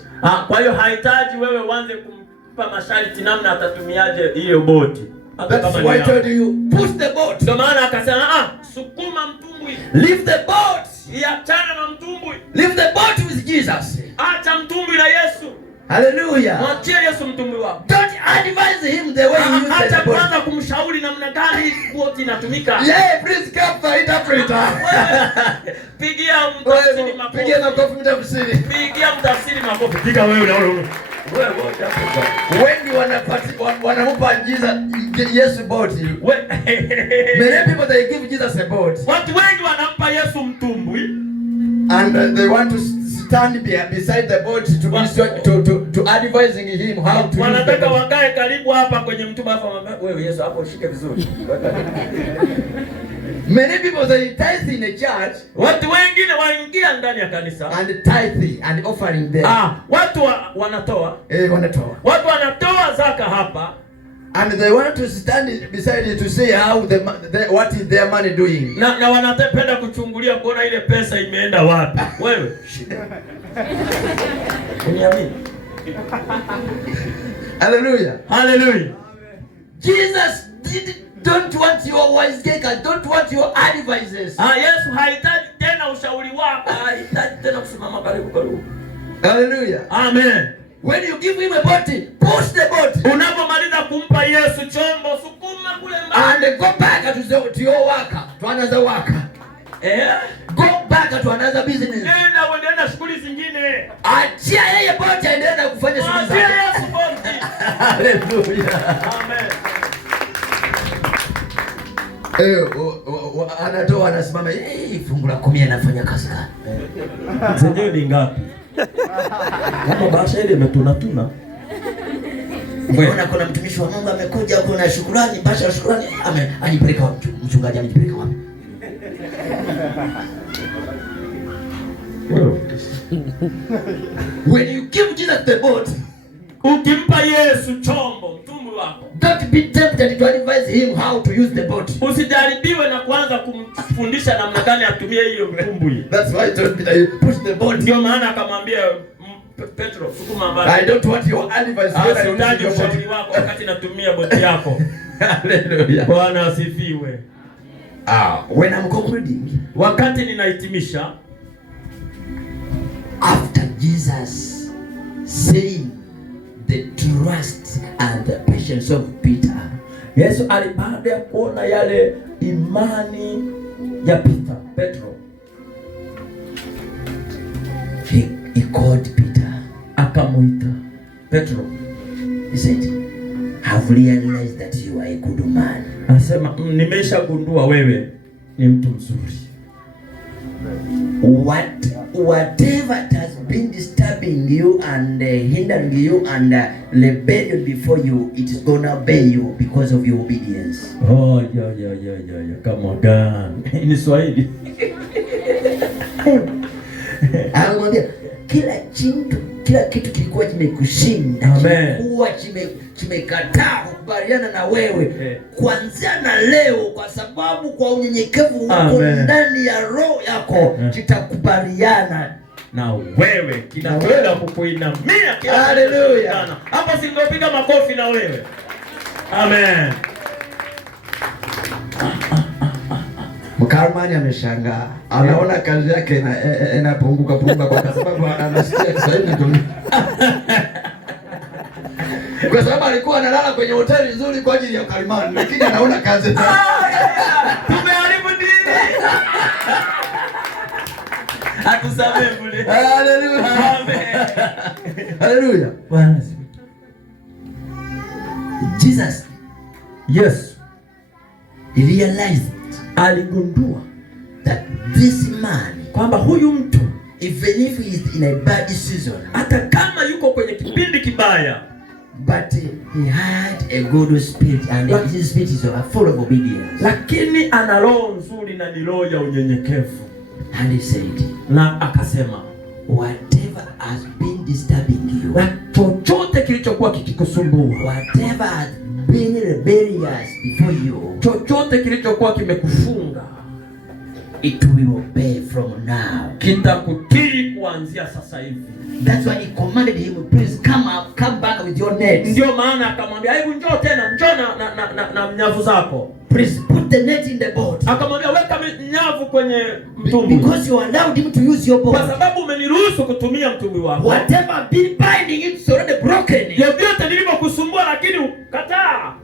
Kwa hiyo hahitaji wewe uanze kumpa masharti namna atatumiaje hiyo boti. That's why I told you push the boat. Ndio maana akasema sukuma mtumbwi. Leave the boat. Achana na mtumbwi. Leave the boat with Jesus. Acha mtumbwi na Yesu. Hallelujah. Mwachie Yesu mtumbwi wako. Don't advise him the way he uses the boat. Acha kwanza kumshauri namna gani boti inatumika. Yeah, please come for interpreter. Pigia mtafsiri makofi. Pigia makofi mtafsiri. Pigia mtafsiri makofi. Piga wewe na wewe. Wengi wanampa Yesu boat. Many people they give Jesus a boat. Watu wengi wanampa Yesu mtumbwi. And they want to stand beside the boat to advising him how to. Wanataka wakae karibu hapa kwenye mtumbwi hapo, wewe Yesu hapo ushike vizuri. Many people they tithe in a church. Watu wengine waingia ndani ya kanisa and tithe and offering there. Watu wanatoa. Wanatoa. Watu wanatoa zaka hapa. And they want to stand beside it to see how what is their money doing. Na wanapenda kuchungulia kuona ile pesa imeenda wapi. Wewe uniamini. Hallelujah. Hallelujah. Jesus don't want your wise cake, don't want your advices. Yesu hahitaji tena ushauri wako, hahitaji tena kusimama karibu. Hallelujah. Amen. When you give him a boat, push the boat. Unapomaliza kumpa Yesu chombo, sukuma kule mbali. And go back to your worker, to another worker. Go back to another business. Nenda uendelee shughuli zingine. Achia yeye boat aendelee kufanya shughuli zake. Achia Yesu boat. Hallelujah. Amen. Anatoa anasimama, fungu la 10 anafanya kazi gani? Zenyewe ni ngapi? Kama bahasha ile imetuna. Mbona kuna mtumishi wa Mungu amekuja, kuna shukrani, bahasha ya shukrani, anipeleka wapi? Mchungaji anipeleka wapi? When you give Jesus the boat, ukimpa Yesu chombo, mtumbwi wako, don't be tempted to advise him how to use the boat. Usijaribiwe na kuanza kumfundisha namna gani atumie hiyo mtumbwi. That's why I told me push the boat. Ndio maana akamwambia Petro, sukuma mbali. I don't want your advice. Sitaji ushauri wako wakati natumia boti yako. Hallelujah. Bwana asifiwe. When I'm concluding, wakati ninahitimisha, after Jesus saying the trust and the patience of Peter, Yesu baada ya kuona yale imani ya Petro, he called Peter, akamuita Petro. He said, I've realized that you are a good man. Anasema nimeshagundua wewe ni mtu mzuri. Whatever has been disturbing you and hindering you and rebellion before you, it is gonna obey you because of your obedience. Oh, yeah. Kama gani? Ni Swahili. Anamwambia kila kitu kilikuwa kimekushinda, kilikuwa kimekataa kukubaliana na wewe, kuanzia na leo, kwa sababu kwa unyenyekevu uko ndani ya roho yako, kitakubaliana na wewe, kinakwenda kukuinamia kila. Haleluya. Hapo singopiga makofi na wewe. Amen. Mkarmani ameshangaa, anaona kazi yake inapunguka kwa sababu anasikia Kiswahili tu. Kwa sababu alikuwa analala kwenye hoteli nzuri kwa ajili ya Karimani, lakini anaona kazi. Tumeharibu dini. Atusamee bure. Haleluya. Amen. Haleluya. Bwana. Jesus. Yes. He realized, aligundua that this man, kwamba huyu mtu, even if he is in a bad season, hata kama yuko kwenye kipindi kibaya, but he had a good spirit and his spirit is full of obedience. Lakini ana roho nzuri na ni roho ya unyenyekevu. And he said, na akasema, whatever has been disturbing you, na chochote kilichokuwa kikikusumbua, whatever has been rebellious before you, chochote kilichokuwa kimekufunga, it will obey from now. Kitakutii kuanzia sasa hivi. That's why he commanded him, please come back with your net. Ndio maana akamwambia, hebu njoo tena, njoo na nyavu zako. Please put the net in the boat. Akamwambia, weka nyavu kwenye mtumbwi. Because you allowed him to use your boat. Kwa sababu umeniruhusu kutumia mtumbwi wako. Whatever been binding, it's already broken. Yote nilivyokusumbua lakini ukataa.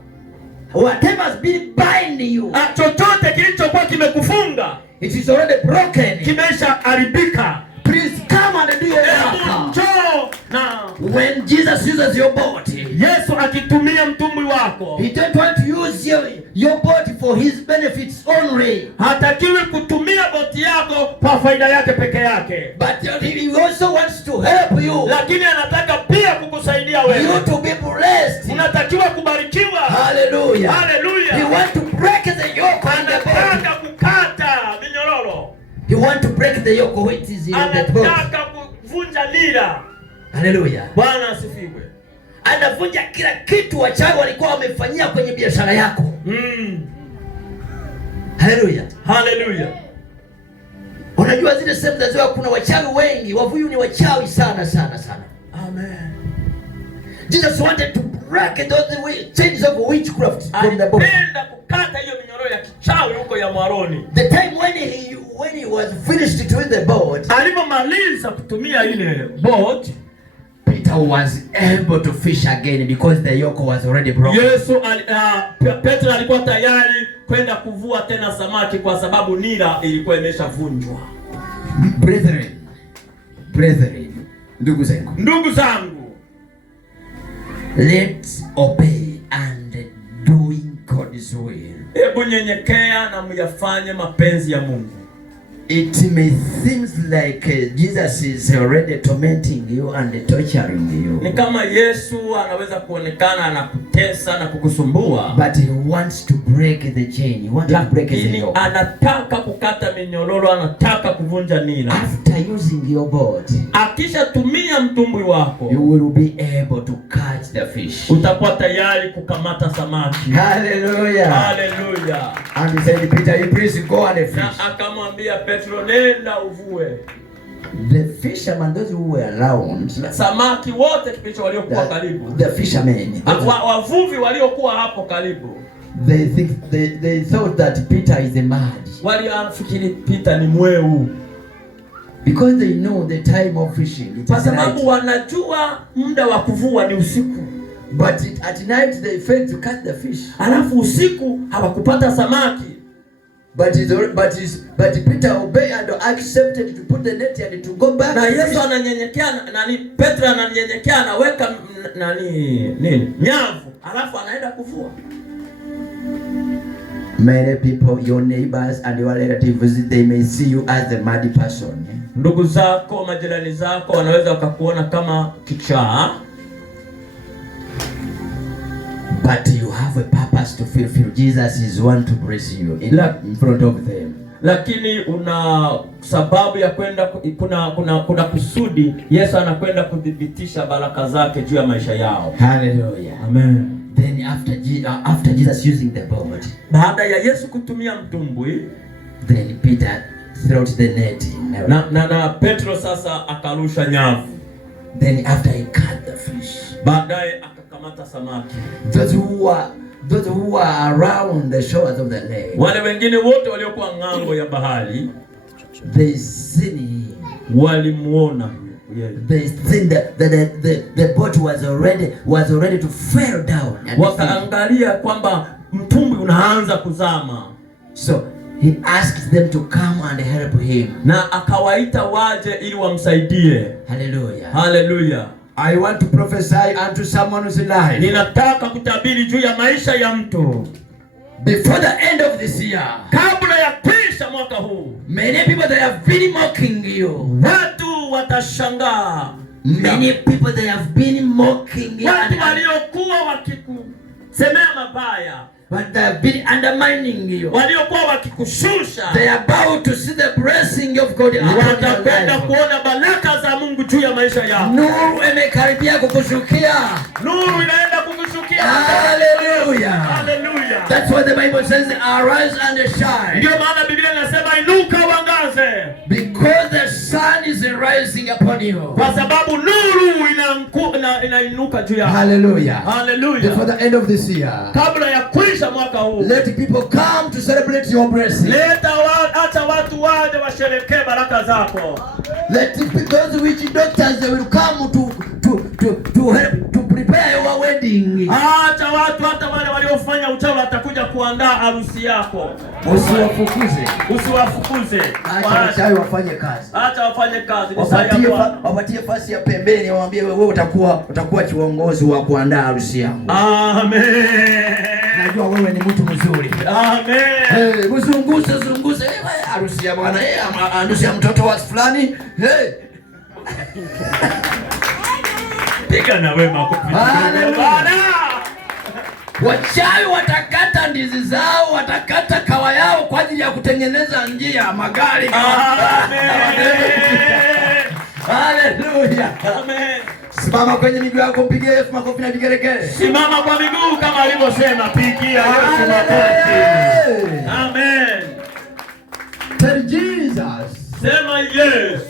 Whatever has been binding you, chochote kilichokuwa kimekufunga, it is already broken. Kimesha haribika. Please come and do your work. When Jesus uses your boat, Yesu akitumia mtumbwi wako, he don't want to use your boat for his benefits only. Hatakiwi kutumia boti yako kwa faida yake peke yake. But he also wants to help you. Lakini anataka pia kukusaidia wewe. You to be blessed. Unatakiwa kubarikiwa. Hallelujah. Hallelujah. He wants to break the yoke. Anataka kukata minyororo. He wants to break the yoke which is in the boat. Anataka kuvunja nira. Hallelujah. Bwana asifiwe. Anavunja kila kitu wachawi walikuwa wamefanyia kwenye biashara yako. Hallelujah. Hallelujah. Unajua zile sehemu za ziwa kuna wachawi wengi, wavuyu ni wachawi sana. Amen. Jesus wanted to break those chains of witchcraft from the boat. Anapenda kukata hiyo minyororo ya kichawi huko ya mwaroni. The time when he was finished to the boat, alipomaliza kutumia ile boat, Peter was able to fish again because the yoke was already broken. Petro alikuwa tayari kwenda kuvua tena samaki kwa sababu nira ilikuwa imeshavunjwa. Brethren, ndugu zangu, let's obey and doing God's will. Hebu nyenyekea na myafanye mapenzi ya Mungu. it may seem like Jesus is already tormenting you and torturing you. Ni kama Yesu anaweza kuonekana anakutesa na kukusumbua. But he wants to break the chain. He wants to break the yoke. Anataka kukata minyororo, anataka kuvunja nira. After using your boat, akisha tumia mtumbwi wako, you will be able to catch the fish. Utakuwa tayari kukamata samaki. Hallelujah. Hallelujah. And he said, Peter, you please go and fish. Na akamwambia Petro, nenda uvue. The fishermen, those who were around, samaki wote kipindi waliokuwa karibu, the fishermen, wavuvi waliokuwa hapo karibu, they thought that Peter is a mad. Walifikiri Peter ni mweu. Because they know the time of fishing. Kwa sababu wanajua muda wa kuvua ni usiku. But at night they failed to catch the fish. Alafu usiku hawakupata samaki. But Peter obeyed and accepted to put the net and to go back. Na Yesu ananyenyekea, Petro ananyenyekea, anaweka nini? Nyavu, alafu anaenda kuvua. Many people, your neighbors and your relatives, they may see you as a mad person. Ndugu zako, majirani zako wanaweza wakakuona kama kichaa. But you have a purpose to fulfill. Jesus is one to bless you in front of them. Lakini una sababu ya kwenda, kuna kusudi. Yesu anakwenda kudhibitisha baraka zake juu ya maisha yao. Hallelujah. Amen. Then after Jesus using the boat, baada ya Yesu kutumia mtumbwi, then Peter threw the net. Na Petro sasa akarusha nyavu. Then after he caught the fish, baadaye akakamata samaki. Those who were around the shores of the lake, wale wengine wote waliokuwa ng'ambo ya bahari, they seen him. Walimuona. They seen that the boat was already to fall down. Wakaangalia kwamba mtumbwi unaanza kuzama. So he asked them to come and help him. Na akawaita waje ili wamsaidie. Hallelujah. Hallelujah. I want to prophesy unto someone's life. Ninataka kutabiri juu ya maisha ya mtu. Before the end of this year, kabla ya kwisha mwaka huu, many people they have been mocking you. Watu watashangaa. Many people they have been mocking you. Watu waliokuwa wakikusemea mabaya, but they have been undermining you. Waliokuwa wakikushusha, they are about to see the blessing of God. Watakwenda kuona baraka za Mungu juu ya maisha yao. Nuru imekaribia kukushukia. Nuru inaenda kukushukia. Hallelujah. Hallelujah. That's what the Bible says, arise and shine. Ndio maana Biblia inasema inuka uangaze. Because the sun is rising upon you. Kwa sababu nuru inainuka juu yako. Hallelujah. Hallelujah. Before the end of this year, kabla ya kwisha mwaka huu, let people come to celebrate your blessing. Acha watu waje washerekee baraka zako. Let those witch doctors they will come to help to prepare your wedding. Acha watu hata wale waliofanya uchawi watakuja kuandaa harusi yako. Usiwafukuze. Acha wafanye kazi. Acha wafanye kazi. Wapatie fasi ya pembeni, waambie wewe utakuwa kiongozi wa kuandaa harusi yako. Amen. Najua wewe ni mtu mzuri. Amen. Zunguze harusi ya bwana, harusi ya mtoto wa fulani. Piga na wewe makofi. Wachawi watakata ndizi zao, watakata kawa yao kwa ajili ya kutengeneza njia magari. Amen. Hallelujah. Amen. Simama kwenye miguu yako, pigie Yesu makofi na vigelegele. Simama kwa miguu kama alivyosema, pigia Yesu makofi. Amen. Tell Jesus, sema yes,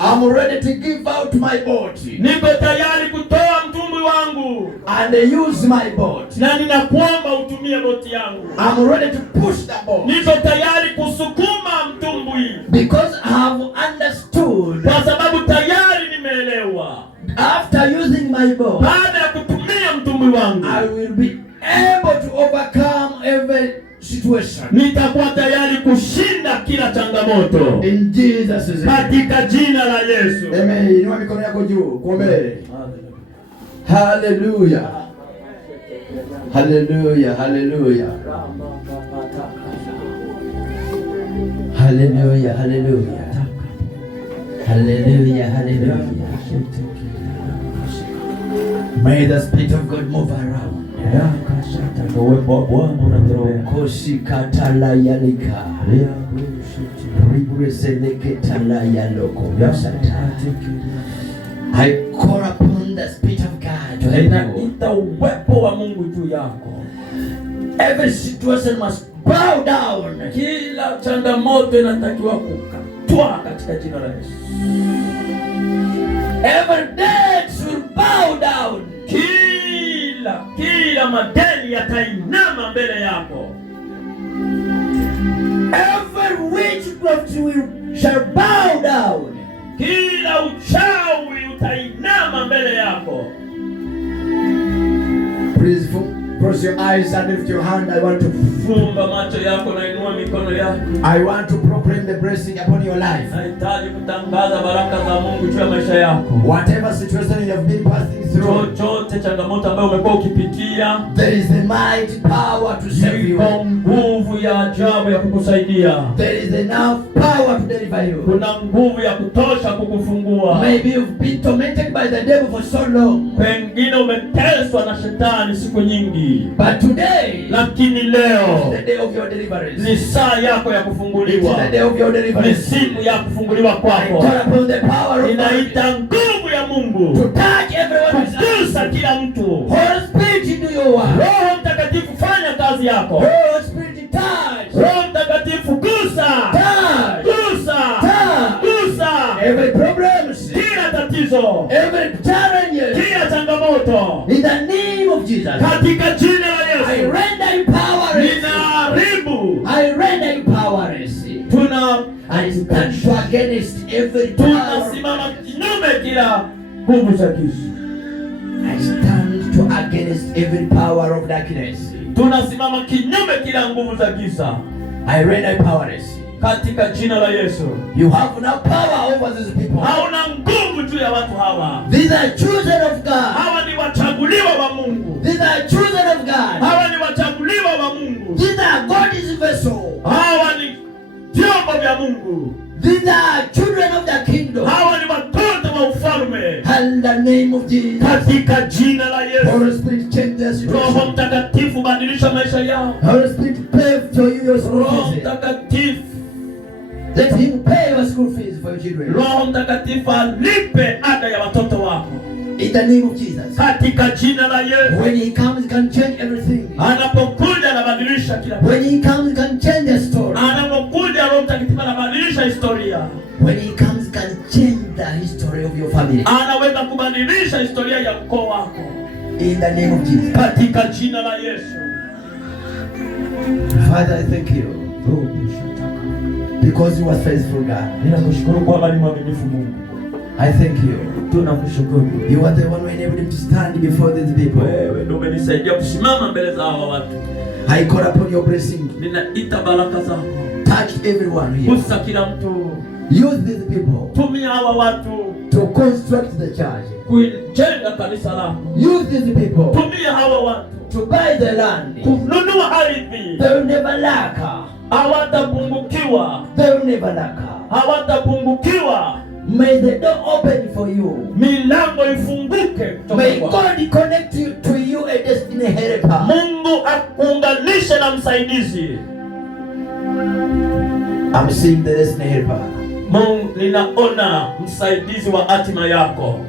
I'm ready to give out my boat. Niko tayari kutoa mtumbwi wangu. And use my boat. Na ninakuomba utumie boti yangu. I'm ready to push the boat. Niko tayari kusukuma mtumbwi. Because I have understood. Kwa sababu tayari nimeelewa. After using my boat, baada ya kutumia mtumbwi wangu, I will be able to overcome every situation. Nitakuwa tayari kushinda kila changamoto. In Jesus' name. Katika jina la Yesu. Amen. Inua mikono yako juu, kuombe. Hallelujah. Hallelujah. Hallelujah. Hallelujah, hallelujah. Hallelujah, hallelujah. May the Spirit of God move around. Koshikatala yalika. Ribreseleketala yaloko. I call upon the Spirit of God to help you. Every situation must bow down. Kila changamoto inatakiwa kukatwa katika jina la Yesu. Every debt should bow down. Kila madeni yatainama mbele yako. Every witchcraft shall bow down. Kila uchawi utainama mbele yako. Please close your eyes and lift your hand. I want to fumba macho yako na inua mikono yako. I want to proclaim the blessing upon your life. Nahitaji kutangaza baraka za Mungu juu ya maisha yako. Whatever situation you have been passing through, chochote changamoto ambayo umekuwa ukipitia, there is a mighty power to save you. Nguvu ya ajabu ya kukusaidia. There is enough power to deliver you. Kuna nguvu ya kutosha kukufungua. Maybe you've been tormented by the devil for so long. Pengine umeteswa na shetani siku nyingi. But today, lakini leo, is the day of your deliverance. Ni saa yako ya kufunguliwa. It's the day of your deliverance. Ni siku ya kufunguliwa kwako. Call upon the power of Inaita nguvu ya Mungu to touch everyone. Kugusa kila mtu. Holy Spirit, do your work. Roho Mtakatifu, fanya kazi yako. Holy Spirit, touch. Roho Mtakatifu, gusa. Touch. Gusa. Touch. Gusa. Every problem, kila tatizo, every challenge, kila changamoto, in the name of Jesus, katika jina la Yesu, I render you powerless. ninaharibu, I render you powerless. I stand against every power. Tunasimama kinyume kila nguvu za giza. I stand against every power of darkness. Tunasimama kinyume kila nguvu za giza. I render you powerless. Katika jina la Yesu. You have no power over these people. Hauna nguvu juu ya watu hawa. These are children of God. Hawa ni wachaguliwa wa Mungu. These are children of God. Hawa ni wachaguliwa wa Mungu. These are God's vessel. Hawa ni vyombo vya Mungu. These are children of the kingdom. Hawa ni watoto wa ufalme. In the name of Jesus. Katika jina la Yesu. Holy Spirit, change their situation. Roho Mtakatifu, badilisha maisha yao. Holy Spirit, pay for you your school Roho fees. Mtakatifu, let him pay your school fees for your children. Roho Mtakatifu alipe ada ya watoto wako. In the name of Jesus. Katika jina la Yesu. When he comes, he can change everything. Anapokuja anabadilisha kila kitu. When he comes, he can change the story. Anapokuja Roho Mtakatifu anabadilisha historia. When he comes, he can change the history of your family. Anaweza kubadilisha historia ya ukoo wako. In the name of Jesus. Katika jina la Yesu. Father, I thank you. Because you are faithful, God. Ninakushukuru kwa ni mwaminifu Mungu. I thank you. Tunakushukuru. You are the one who enabled him to stand before these people. Wewe ndio umenisaidia kusimama mbele za hawa watu. I call upon your blessing. Ninaita baraka zako. Touch everyone here. Gusa kila mtu. Use these people. Tumia hawa watu To construct the church. kujenga kanisa lako. Use these people. Tumia hawa watu To buy the land. kununua ardhi. They will never lack. Hawatapungukiwa. They will never lack. Hawatapungukiwa. May the door open for you. Milango ifunguke. May God connect you to you a destiny helper. Mungu akuunganishe na msaidizi. I'm seeing the destiny helper. Mungu, ninaona msaidizi wa hatima yako.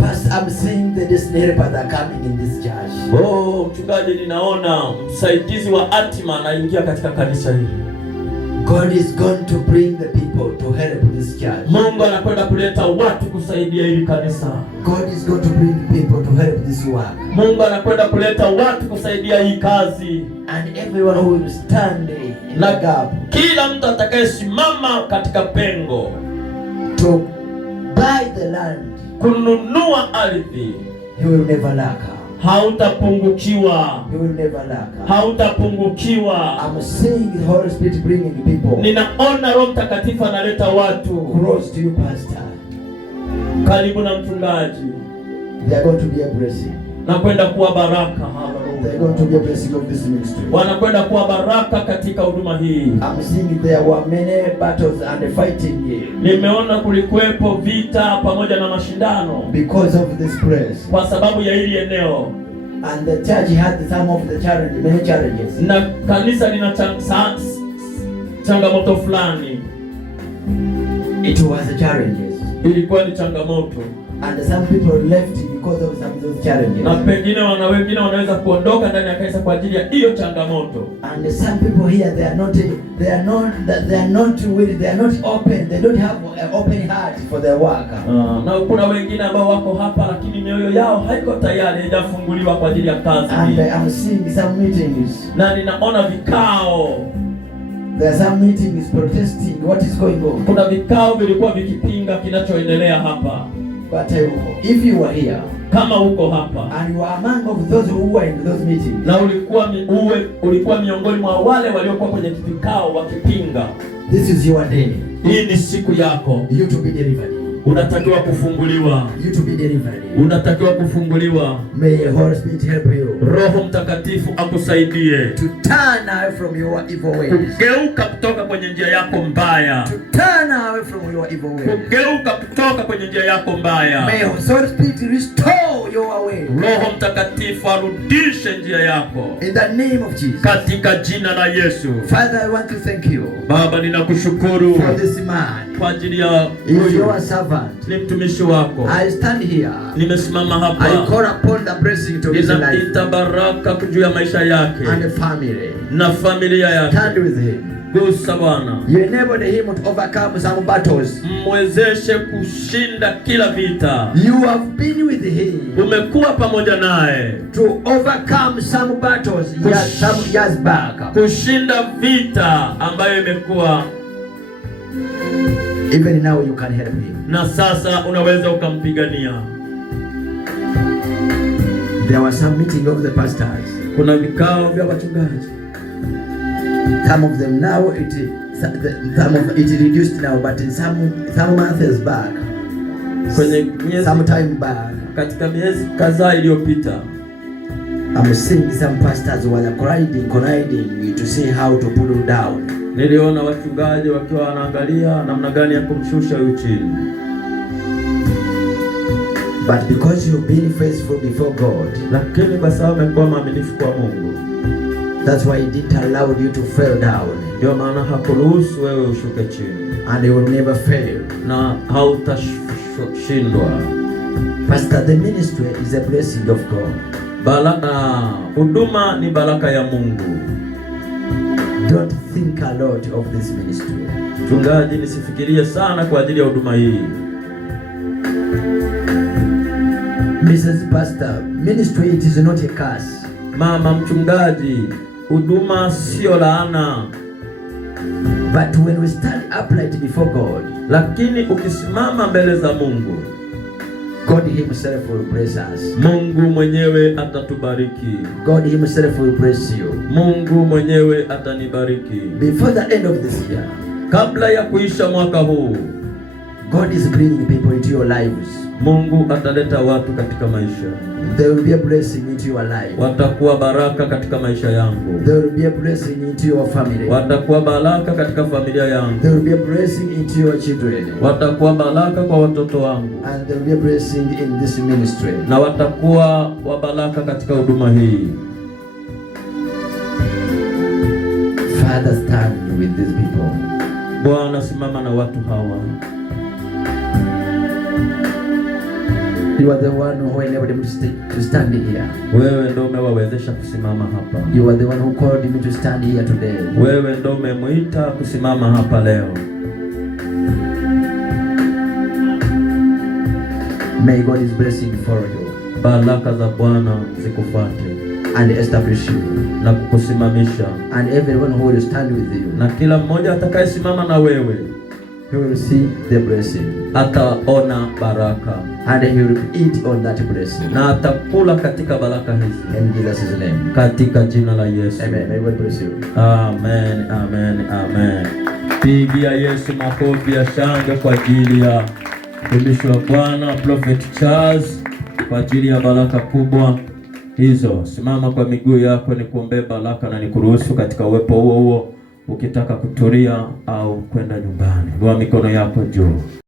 Pastor, I'm seeing the destiny helper that are coming in this church. Oh, mchungaji, ninaona msaidizi wa hatima anaingia katika kanisa hili. God is going to bring the people to help this church. Mungu anakwenda kuleta watu kusaidia hili kanisa. God is going to bring people to help this work. Mungu anakwenda kuleta watu kusaidia hii kazi. And everyone who will stand in the gap. Kila mtu atakayesimama katika pengo. To buy the land. Kununua ardhi. He will never lack. Hautapungukiwa. He will never lack. Hautapungukiwa. I'm seeing the Holy Spirit bringing people. Ninaona Roho Mtakatifu analeta watu Close to you, Pastor. karibu na mchungaji. They are going to be a blessing. Na kwenda kuwa baraka. Hallelujah. They're going to be a blessing of this ministry. Wanakwenda kuwa baraka katika huduma hii. I'm seeing there were many battles and fighting here. Nimeona kulikuwepo vita pamoja na mashindano Because of this place. Kwa sababu ya hili eneo. And the church had some of the challenges, many challenges. Na kanisa lina changamoto fulani. It was a challenges. Ilikuwa ni changamoto. And some people left because of some of those challenges. Na pengine wengine wanaweza kuondoka ndani ya kanisa kwa ajili ya hiyo changamoto. And some people here they are not willing, they are not open, they don't have an open heart for their work. Na kuna wengine ambao wako hapa lakini mioyo yao haiko tayari, haijafunguliwa kwa ajili ya kazi. And I am seeing some meetings. Na ninaona vikao. There are some meetings protesting what is going on. Kuna vikao vilikuwa vikipinga kinachoendelea hapa. But if you were here, kama uko hapa and you are among of those who were in those meetings, na ulikuwa miongoni mwa wale waliokuwa kwenye vikao wakipinga, this is your day. Hii ni siku yako. You to be delivered. Unatakiwa kufunguliwa. You to be delivered. Unatakiwa kufunguliwa. May the Holy Spirit help you. Roho Mtakatifu akusaidie. To turn away from your evil ways. Kugeuka kutoka kwenye njia yako mbaya. To turn away from your evil ways. Kugeuka kutoka kwenye njia yako mbaya. May the Holy Spirit restore your way. Roho Mtakatifu arudishe njia yako. In the name of Jesus. Katika jina la Yesu. Father, I want to thank you. Baba, ninakushukuru for this man. Kwa ajili ya your servant. Ni mtumishi wako. I stand here. Nimesimama hapa. I call upon the blessing to his life. Ninaita baraka juu ya maisha yake. And the family. Na familia yake. Stand with him. Gusa Bwana. You enabled him to overcome some battles. Mwezeshe kushinda kila vita. You have been with him. Umekuwa pamoja naye. To overcome some battles some years back. Kushinda vita ambayo imekuwa. Even now you can help him. Na sasa unaweza ukampigania. There was some meeting of the pastors. Kuna vikao vya wachungaji. Some of them now it reduced now, but in some months back. Some time back. Katika miezi kadhaa iliyopita. I'm seeing some pastors were colliding to see how to pull him down. Niliona wachungaji wakiwa wanaangalia namna gani ya kumshusha huyu chini. But because you've been faithful before God, lakini kwa sababu umekuwa mwaminifu kwa Mungu, that's why he didn't allow you to fall down. Ndio maana hakuruhusu wewe ushuke chini. And you will never fail. Na hautashindwa. Pastor, the ministry is a blessing of God. Huduma ni baraka ya Mungu. Don't think a lot of this ministry. Mchungaji, nisifikirie sana kwa ajili ya huduma hii. Mrs. Pastor, ministry it is not a curse. Mama mchungaji, huduma sio laana. But when we stand upright before God, lakini ukisimama mbele za Mungu, God himself will bless us. Mungu mwenyewe atatubariki. God himself will bless you. Mungu mwenyewe atanibariki. Before the end of this year, kabla ya kuisha mwaka huu, God is bringing people into your lives. Mungu ataleta watu katika maisha. There will be a blessing into your life. Watakuwa baraka katika maisha yangu. There will be a blessing into your family. Watakuwa baraka katika familia yangu. There will be a blessing into your children. Watakuwa baraka kwa watoto wangu. And there will be a blessing in this ministry. Na watakuwa wa baraka katika huduma hii. Father, stand with these people. Bwana, simama na watu hawa. You are the one who enabled me to stand here. Wewe ndio umewawezesha kusimama hapa. You are the one who called me to stand here today. Wewe ndio umemuita kusimama hapa leo. May God's blessing follow you. Baraka za Bwana zikufuate. And establish you. Na kukusimamisha. And everyone who will stand with you. Na kila mmoja atakayesimama na wewe, he will see the blessing. Ataona baraka. And he will eat on that blessing. Na atakula katika baraka hizi. In Jesus' name. Katika jina la Yesu. Amen. May God bless you. Amen, amen, amen. Pigia Yesu makofi ya shangwe kwa ajili ya mtumishi wa Bwana Prophet Charles, kwa ajili ya baraka kubwa hizo. Simama kwa miguu yako, nikuombee baraka na nikuruhusu katika uwepo huo ukitaka kutulia au kwenda nyumbani. Inua mikono yako juu.